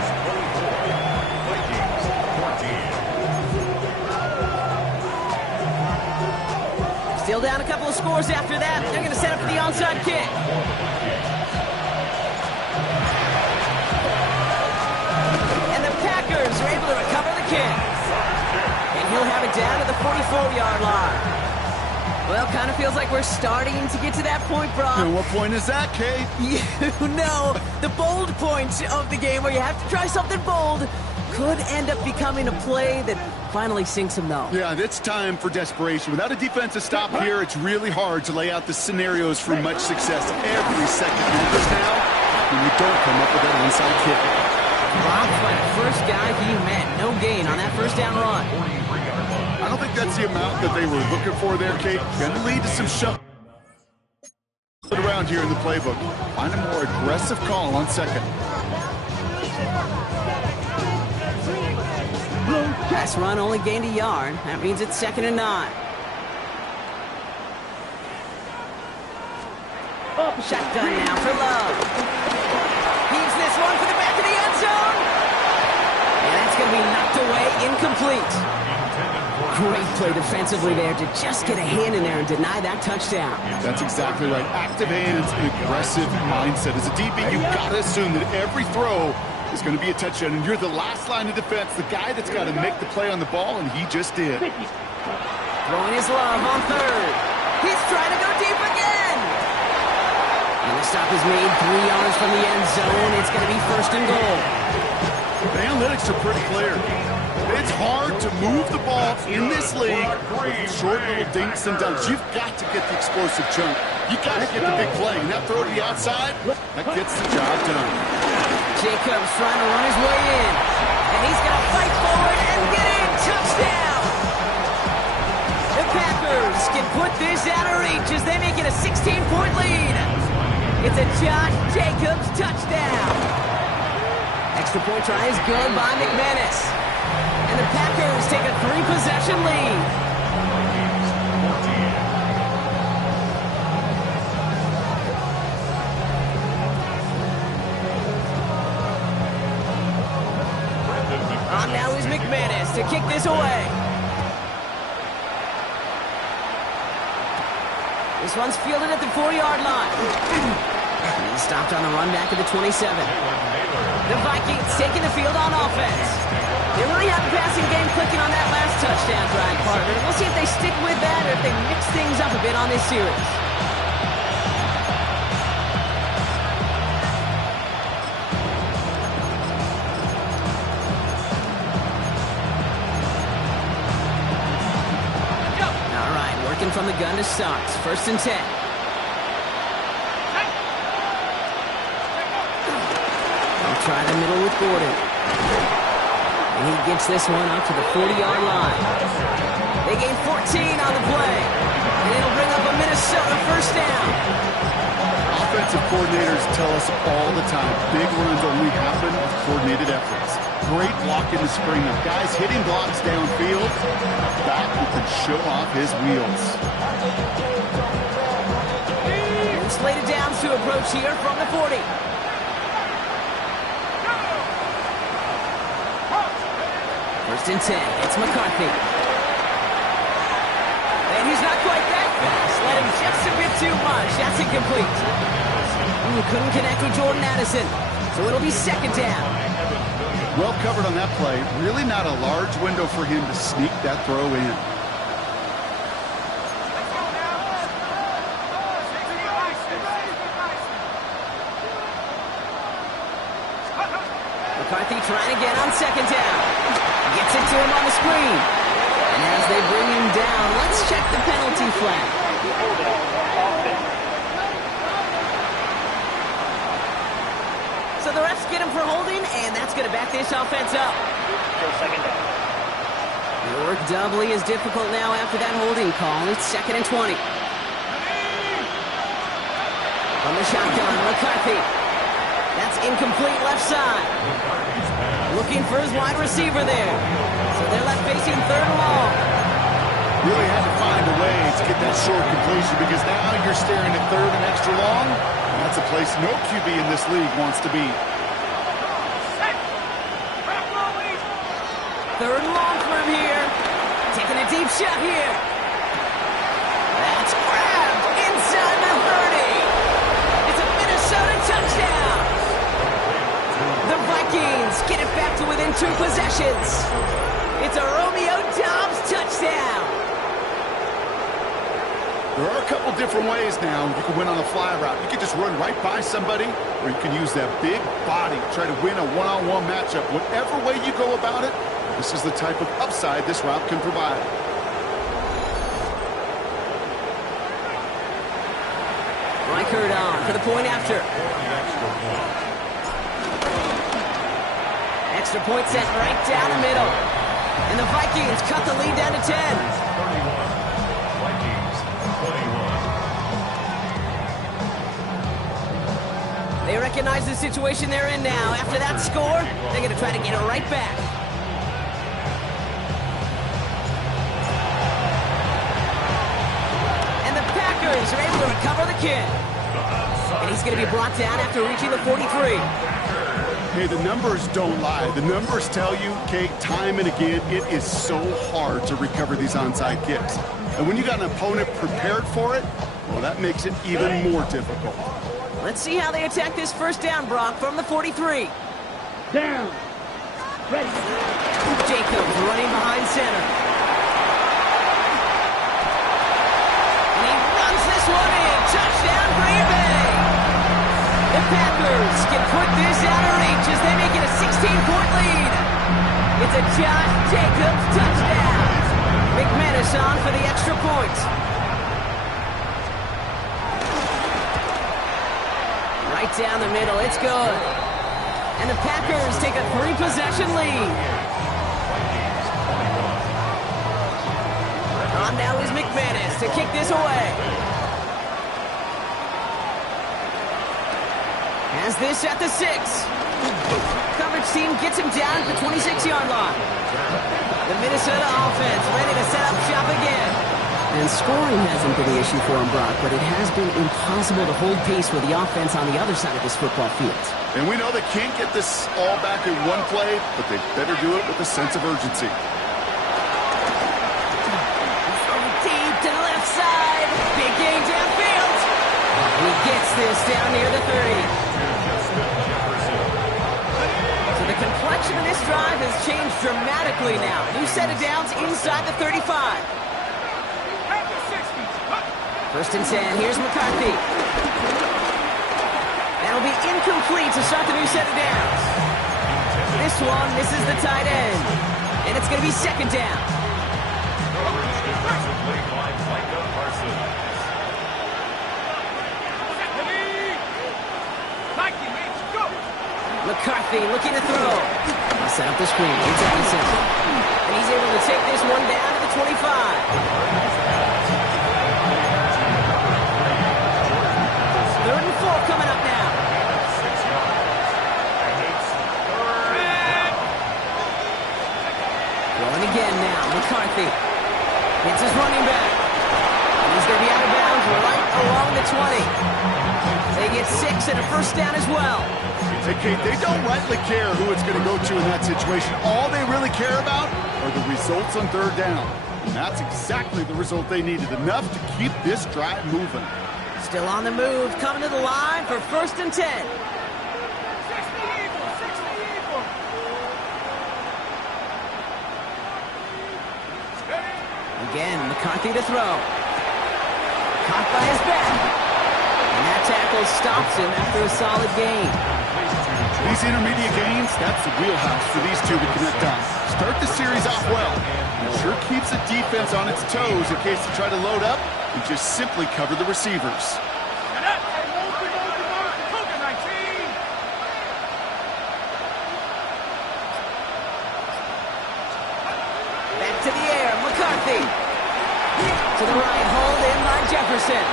Still down a couple of scores after that. They're going to set up for the onside kick. And the Packers are able to recover the kick. And he'll have it down to the 44-yard line. Well, kind of feels like we're starting to get to that point, Brock. And what point is that, Kate? You know, the bold point of the game where you have to try something bold could end up becoming a play that finally sinks him, though. Yeah, it's time for desperation. Without a defensive stop here, it's really hard to lay out the scenarios for much success. Every second matters now when you don't come up with that onside kick. Robbed by the first guy he met. No gain on that 1st down run. I don't think that's the amount that they were looking for there, Kate. Going to lead to some shut around here in the playbook. Find a more aggressive call on 2nd. Pass run only gained a yard. That means it's 2nd and 9. Shotgun now for Love. Heaves this one for the back of the end zone. And that's going to be knocked away, incomplete. Great play defensively there to just get a hand in there and deny that touchdown. That's exactly right. Active hands and aggressive mindset. As a DB, you've got to assume that every throw is going to be a touchdown, and you're the last line of defense, the guy that's got to make the play on the ball, and he just did. Throwing his Love on 3rd. He's trying to go deep again. And the stop is made 3 yards from the end zone. It's going to be 1st and goal. The analytics are pretty clear. It's hard to move the ball in this league with short little dinks and dunks. You've got to get the explosive chunk. You've got to get the big play. And that throw to the outside, that gets the job done. Jacobs trying to run his way in. And he's going to fight forward and get in. Touchdown! The Packers can put this out of reach as they make it a 16-point lead. It's a Josh Jacobs touchdown. Extra point try is good by McManus. And the Packers take a 3-possession lead. On now is McManus to kick this away. This one's fielded at the 4-yard line. And he's stopped on the run back at the 27. The Vikings taking the field on offense. They really have the passing game clicking on that last touchdown drive, partner. We'll see if they stick with that or if they mix things up a bit on this series. from the gun to start. 1st and 10. They'll try the middle with Gordon. And he gets this one up to the 40-yard line. They gain 14 on the play. And it'll bring up a Minnesota 1st down. Offensive coordinators tell us all the time, big runs only happen with coordinated efforts. Great block in the spring of guys hitting blocks downfield. A back who can show off his wheels. Slated downs to approach here from the 40. First and 10. It's McCarthy. And he's not quite that fast. Let him just a bit too much. That's incomplete. Couldn't connect with Jordan Addison. So it'll be 2nd down. Well covered on that play. Really not a large window for him to sneak that throw in. McCarthy trying again on 2nd down. Gets it to him on the screen. And as they bring him down, let's check the penalty flag. So the refs get him for holding, and that's going to back this offense up. Still 2nd down. The work doubly is difficult now after that holding call. It's 2nd and 20. From the shotgun, McCarthy. That's incomplete left side. Looking for his wide receiver there. So they're left facing 3rd and long. Really had to find a way to get that short completion because now you're staring at 3rd and extra long. And that's a place no QB in this league wants to be. 3rd and long for him here. Taking a deep shot here. That's grabbed inside the 30. It's a Minnesota touchdown. The Vikings get it back to within 2 possessions. It's a Romeo Doubs touchdown. There are a couple different ways now you can win on a fly route. You can just run right by somebody, or you can use that big body, try to win a one-on-one matchup. Whatever way you go about it, this is the type of upside this route can provide. Reichert on for the point after. Extra point set right down the middle. And the Vikings cut the lead down to 10. 31. Vikings, 21. They recognize the situation they're in now. After that score, they're going to try to get it right back. And the Packers are able to recover the kick. And he's going to be brought down after reaching the 43. Hey, the numbers don't lie. The numbers tell you, Kate, time and again, it is so hard to recover these onside kicks. And when you got an opponent prepared for it, well, that makes it even more difficult. Let's see how they attack this 1st down, Brock, from the 43. Down. Ready. Jacobs running behind center. And he runs this one in. Touchdown, Green Bay. The Packers can put this out of reach as they make it a 16-point lead. It's a Josh Jacobs touchdown. McManus on for the extra point. Right down the middle, it's good. And the Packers take a 3-possession lead. On now is McManus to kick this away. Has this at the 6. Coverage team gets him down at the 26-yard line. The Minnesota offense ready to set up shop again. And scoring hasn't been the issue for him, Brock, but it has been impossible to hold pace with the offense on the other side of this football field. And we know they can't get this all back in one play, but they better do it with a sense of urgency. Deep to the left side. Big gain downfield. He gets this down near the 30. So the complexion of this drive has changed dramatically now. New set of downs inside the 35. 1st and 10. Here's McCarthy. That'll be incomplete to start the new set of downs. This one misses the tight end. And it's going to be 2nd down. McCarthy looking to throw. He'll set up the screen. It's Edison. And he's able to take this one down to the 25. Third and 4 coming up now. 6 yards. And it's third. Rolling again now. McCarthy hits his running back. And he's going to be out of bounds right along the 20. They get 6 and a first down as well. Hey, Kate, they don't rightly care who it's going to go to in that situation. All they really care about are the results on third down. And that's exactly the result they needed, enough to keep this drive moving. Still on the move, coming to the line for first and 10. 60 evil, 60 evil. Again, McCarthy to throw. Caught by his back. And that tackle stops him after a solid gain. These intermediate gains, that's the wheelhouse for these two to connect on. Start the series off well. It sure keeps the defense on its toes in case they try to load up and just simply cover the receivers. Back to the air, McCarthy. To the right, hold in by Jefferson.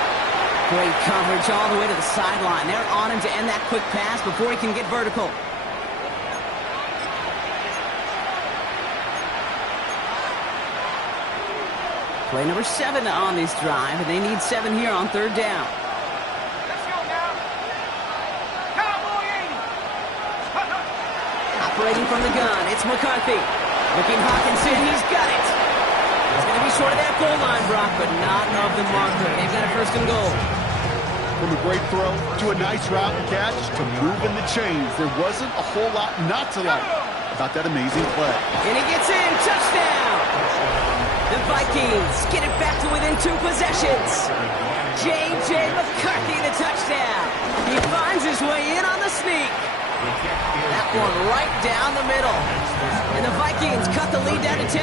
Great coverage all the way to the sideline. They're on him to end that quick pass before he can get vertical. Play number 7 on this drive, and they need 7 here on third down. Let's go now. Cowboy 80. Operating from the gun, it's McCarthy. Looking Hawkinson, he's got it. He's going to be short of that goal line, Brock, but not of the marker. They've got a first and goal. From a great throw to a nice route and catch to moving the chains, there wasn't a whole lot not to like about that amazing play. And he gets in, touchdown! The Vikings get it back to within 2 possessions. J.J. McCarthy, the touchdown. He finds his way in on the sneak. That one right down the middle. And the Vikings cut the lead down to 10.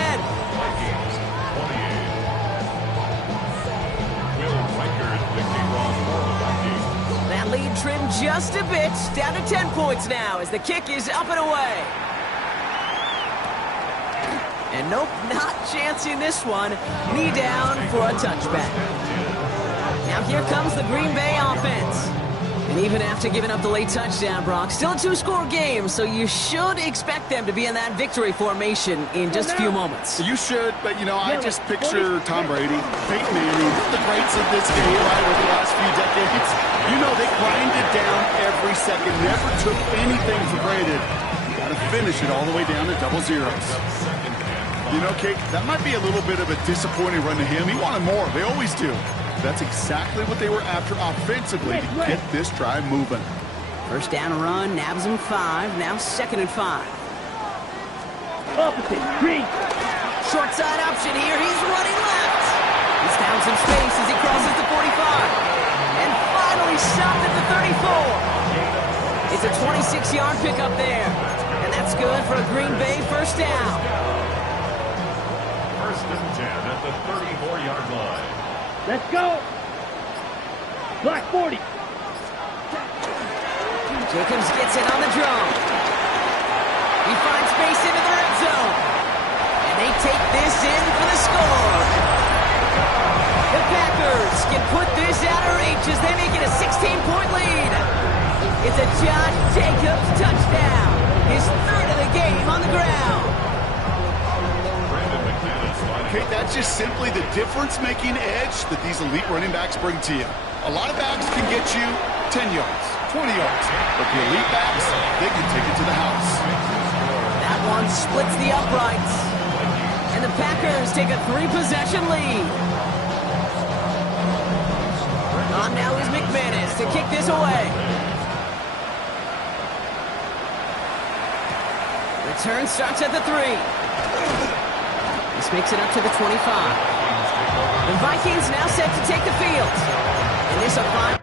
That lead trimmed just a bit, down to 10 points now as the kick is up and away. And nope, not chancing this one. Knee down for a touchback. Now here comes the Green Bay offense. And even after giving up the late touchdown, Brock, still a 2-score game, so you should expect them to be in that victory formation in just a few moments. You should, but, you know, I just picture Tom Brady, Peyton Manning, the greats of this game, right, over the last few decades. You know, they grinded down every second, never took anything for granted. You got to finish it all the way down to double zeros. You know, Kate, that might be a little bit of a disappointing run to him. He wanted more. They always do. That's exactly what they were after offensively to get this drive moving. First down run, nabs him 5, now 2nd and 5. Opposite, green. Short side option here, he's running left. He's found some space as he crosses the 45. And finally stopped at the 34. It's a 26-yard pickup there. And that's good for a Green Bay first down. First and 10 at the 34-yard line. Let's go. Black 40. Jacobs gets it on the drum. He finds space into the red zone. And they take this in for the score. The Packers can put this out of reach as they make it a 16-point lead. It's a Josh Jacobs touchdown. His 3rd of the game on the ground. Kate, that's just simply the difference-making edge that these elite running backs bring to you. A lot of backs can get you 10 yards, 20 yards, but the elite backs, they can take it to the house. That one splits the uprights, and the Packers take a 3-possession lead. On now is McManus to kick this away. Return starts at the 3. This makes it up to the 25. The Vikings now set to take the field. And this a 5.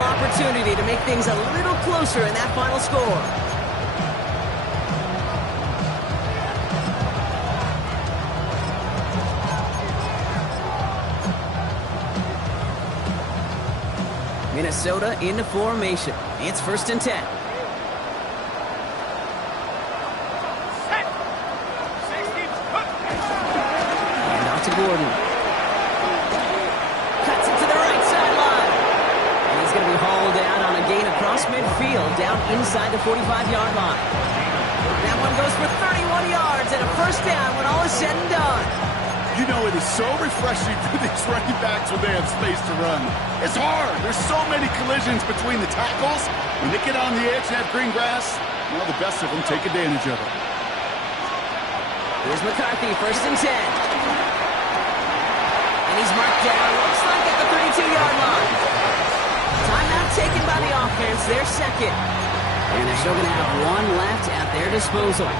Opportunity to make things a little closer in that final score. Minnesota into formation. It's 1st and 10. And off to Gordon. Cuts it to the right sideline. And he's going to be hauled down on a gain across midfield, down inside the 45-yard line. That one goes for 31 yards and a 1st down when all is said and done. You know, it is so refreshing for these running backs when they have space to run. It's hard. There's so many collisions between the tackles. When they get on the edge and have green grass, well, the best of them take advantage of it. Here's McCarthy, 1st and 10. And he's marked down, looks like at the 32-yard line. Timeout taken by the offense, their second. And they're still going to have one left at their disposal.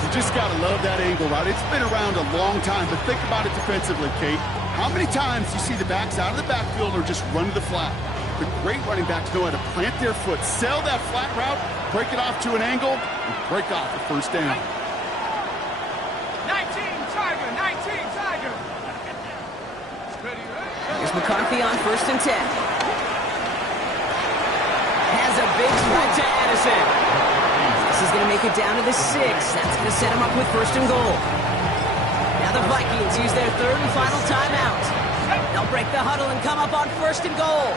You just got to love that angle route. It's been around a long time, but think about it defensively, Kate. How many times do you see the backs out of the backfield or just run to the flat? The great running backs know how to plant their foot, sell that flat route, break it off to an angle, and break off the 1st down. 19 Tiger. Here's McCarthy on 1st and 10. Has a big spread to Addison. This is going to make it down to the 6. That's going to set him up with 1st and goal. Now the Vikings use their 3rd and final timeout. They'll break the huddle and come up on 1st and goal.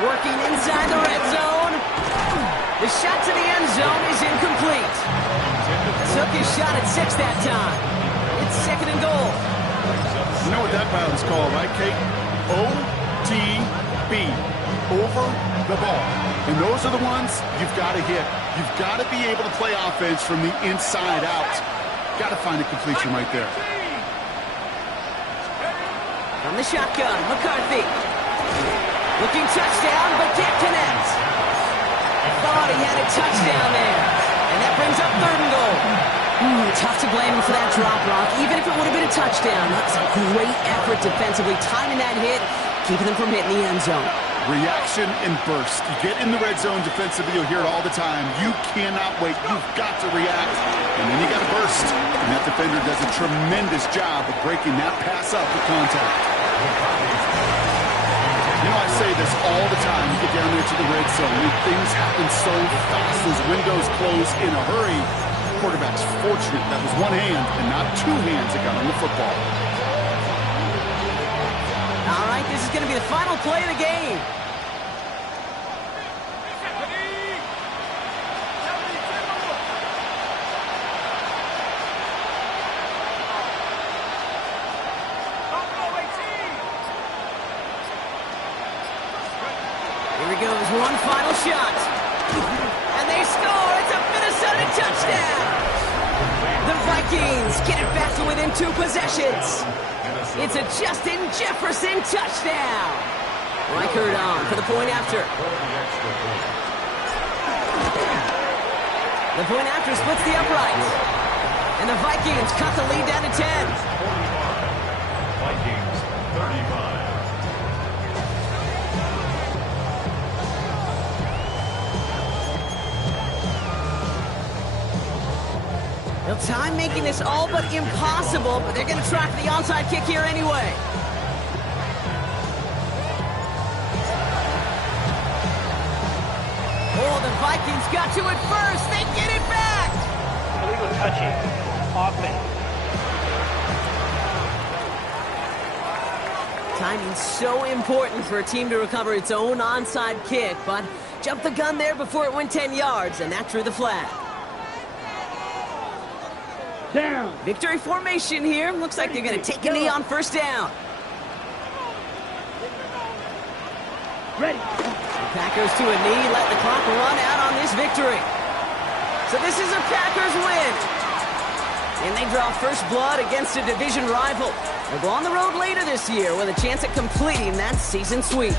Working inside the red zone. The shot to the end zone is incomplete. Took his shot at 6 that time. It's 2nd and goal. You know what that route is called, right, Kate? OTB. Over the ball. And those are the ones you've got to hit. You've got to be able to play offense from the inside out. Got to find a completion right there. From the shotgun, McCarthy. Looking touchdown, but can't connect. Thought he had a touchdown there. And that brings up 3rd and goal. Tough to blame him for that drop, Rock. Even if it would have been a touchdown, that was a great effort defensively, timing that hit, keeping them from hitting the end zone. Reaction and burst. You get in the red zone defensively, you'll hear it all the time. You cannot wait. You've got to react. And then you got to burst. And that defender does a tremendous job of breaking that pass up with contact. You know, I say this all the time. You get down there to the red zone, and things happen so fast. Those windows close in a hurry. The quarterback's fortunate that was one hand and not 2 hands that got on the football. All right, this is going to be the final play of the game. Here he goes, one final shot. And they score. It's a Minnesota touchdown. The Vikings get it back to within 2 possessions. It's a Justin Jefferson touchdown. Reichert on for the point after. The point after splits the upright. And the Vikings cut the lead down to 10. Vikings 35. Well, time making this all but impossible, but they're going to try for the onside kick here anyway. Oh, the Vikings got to it first. They get it back. Illegal touching. Offense. Timing's so important for a team to recover its own onside kick, but jumped the gun there before it went 10 yards, and that drew the flag. Down. Victory formation here. Looks like they're going to take a knee on 1st down. Ready. Packers to a knee, let the clock run out on this victory. So this is a Packers win. And they draw first blood against a division rival. They'll go on the road later this year with a chance at completing that season sweep.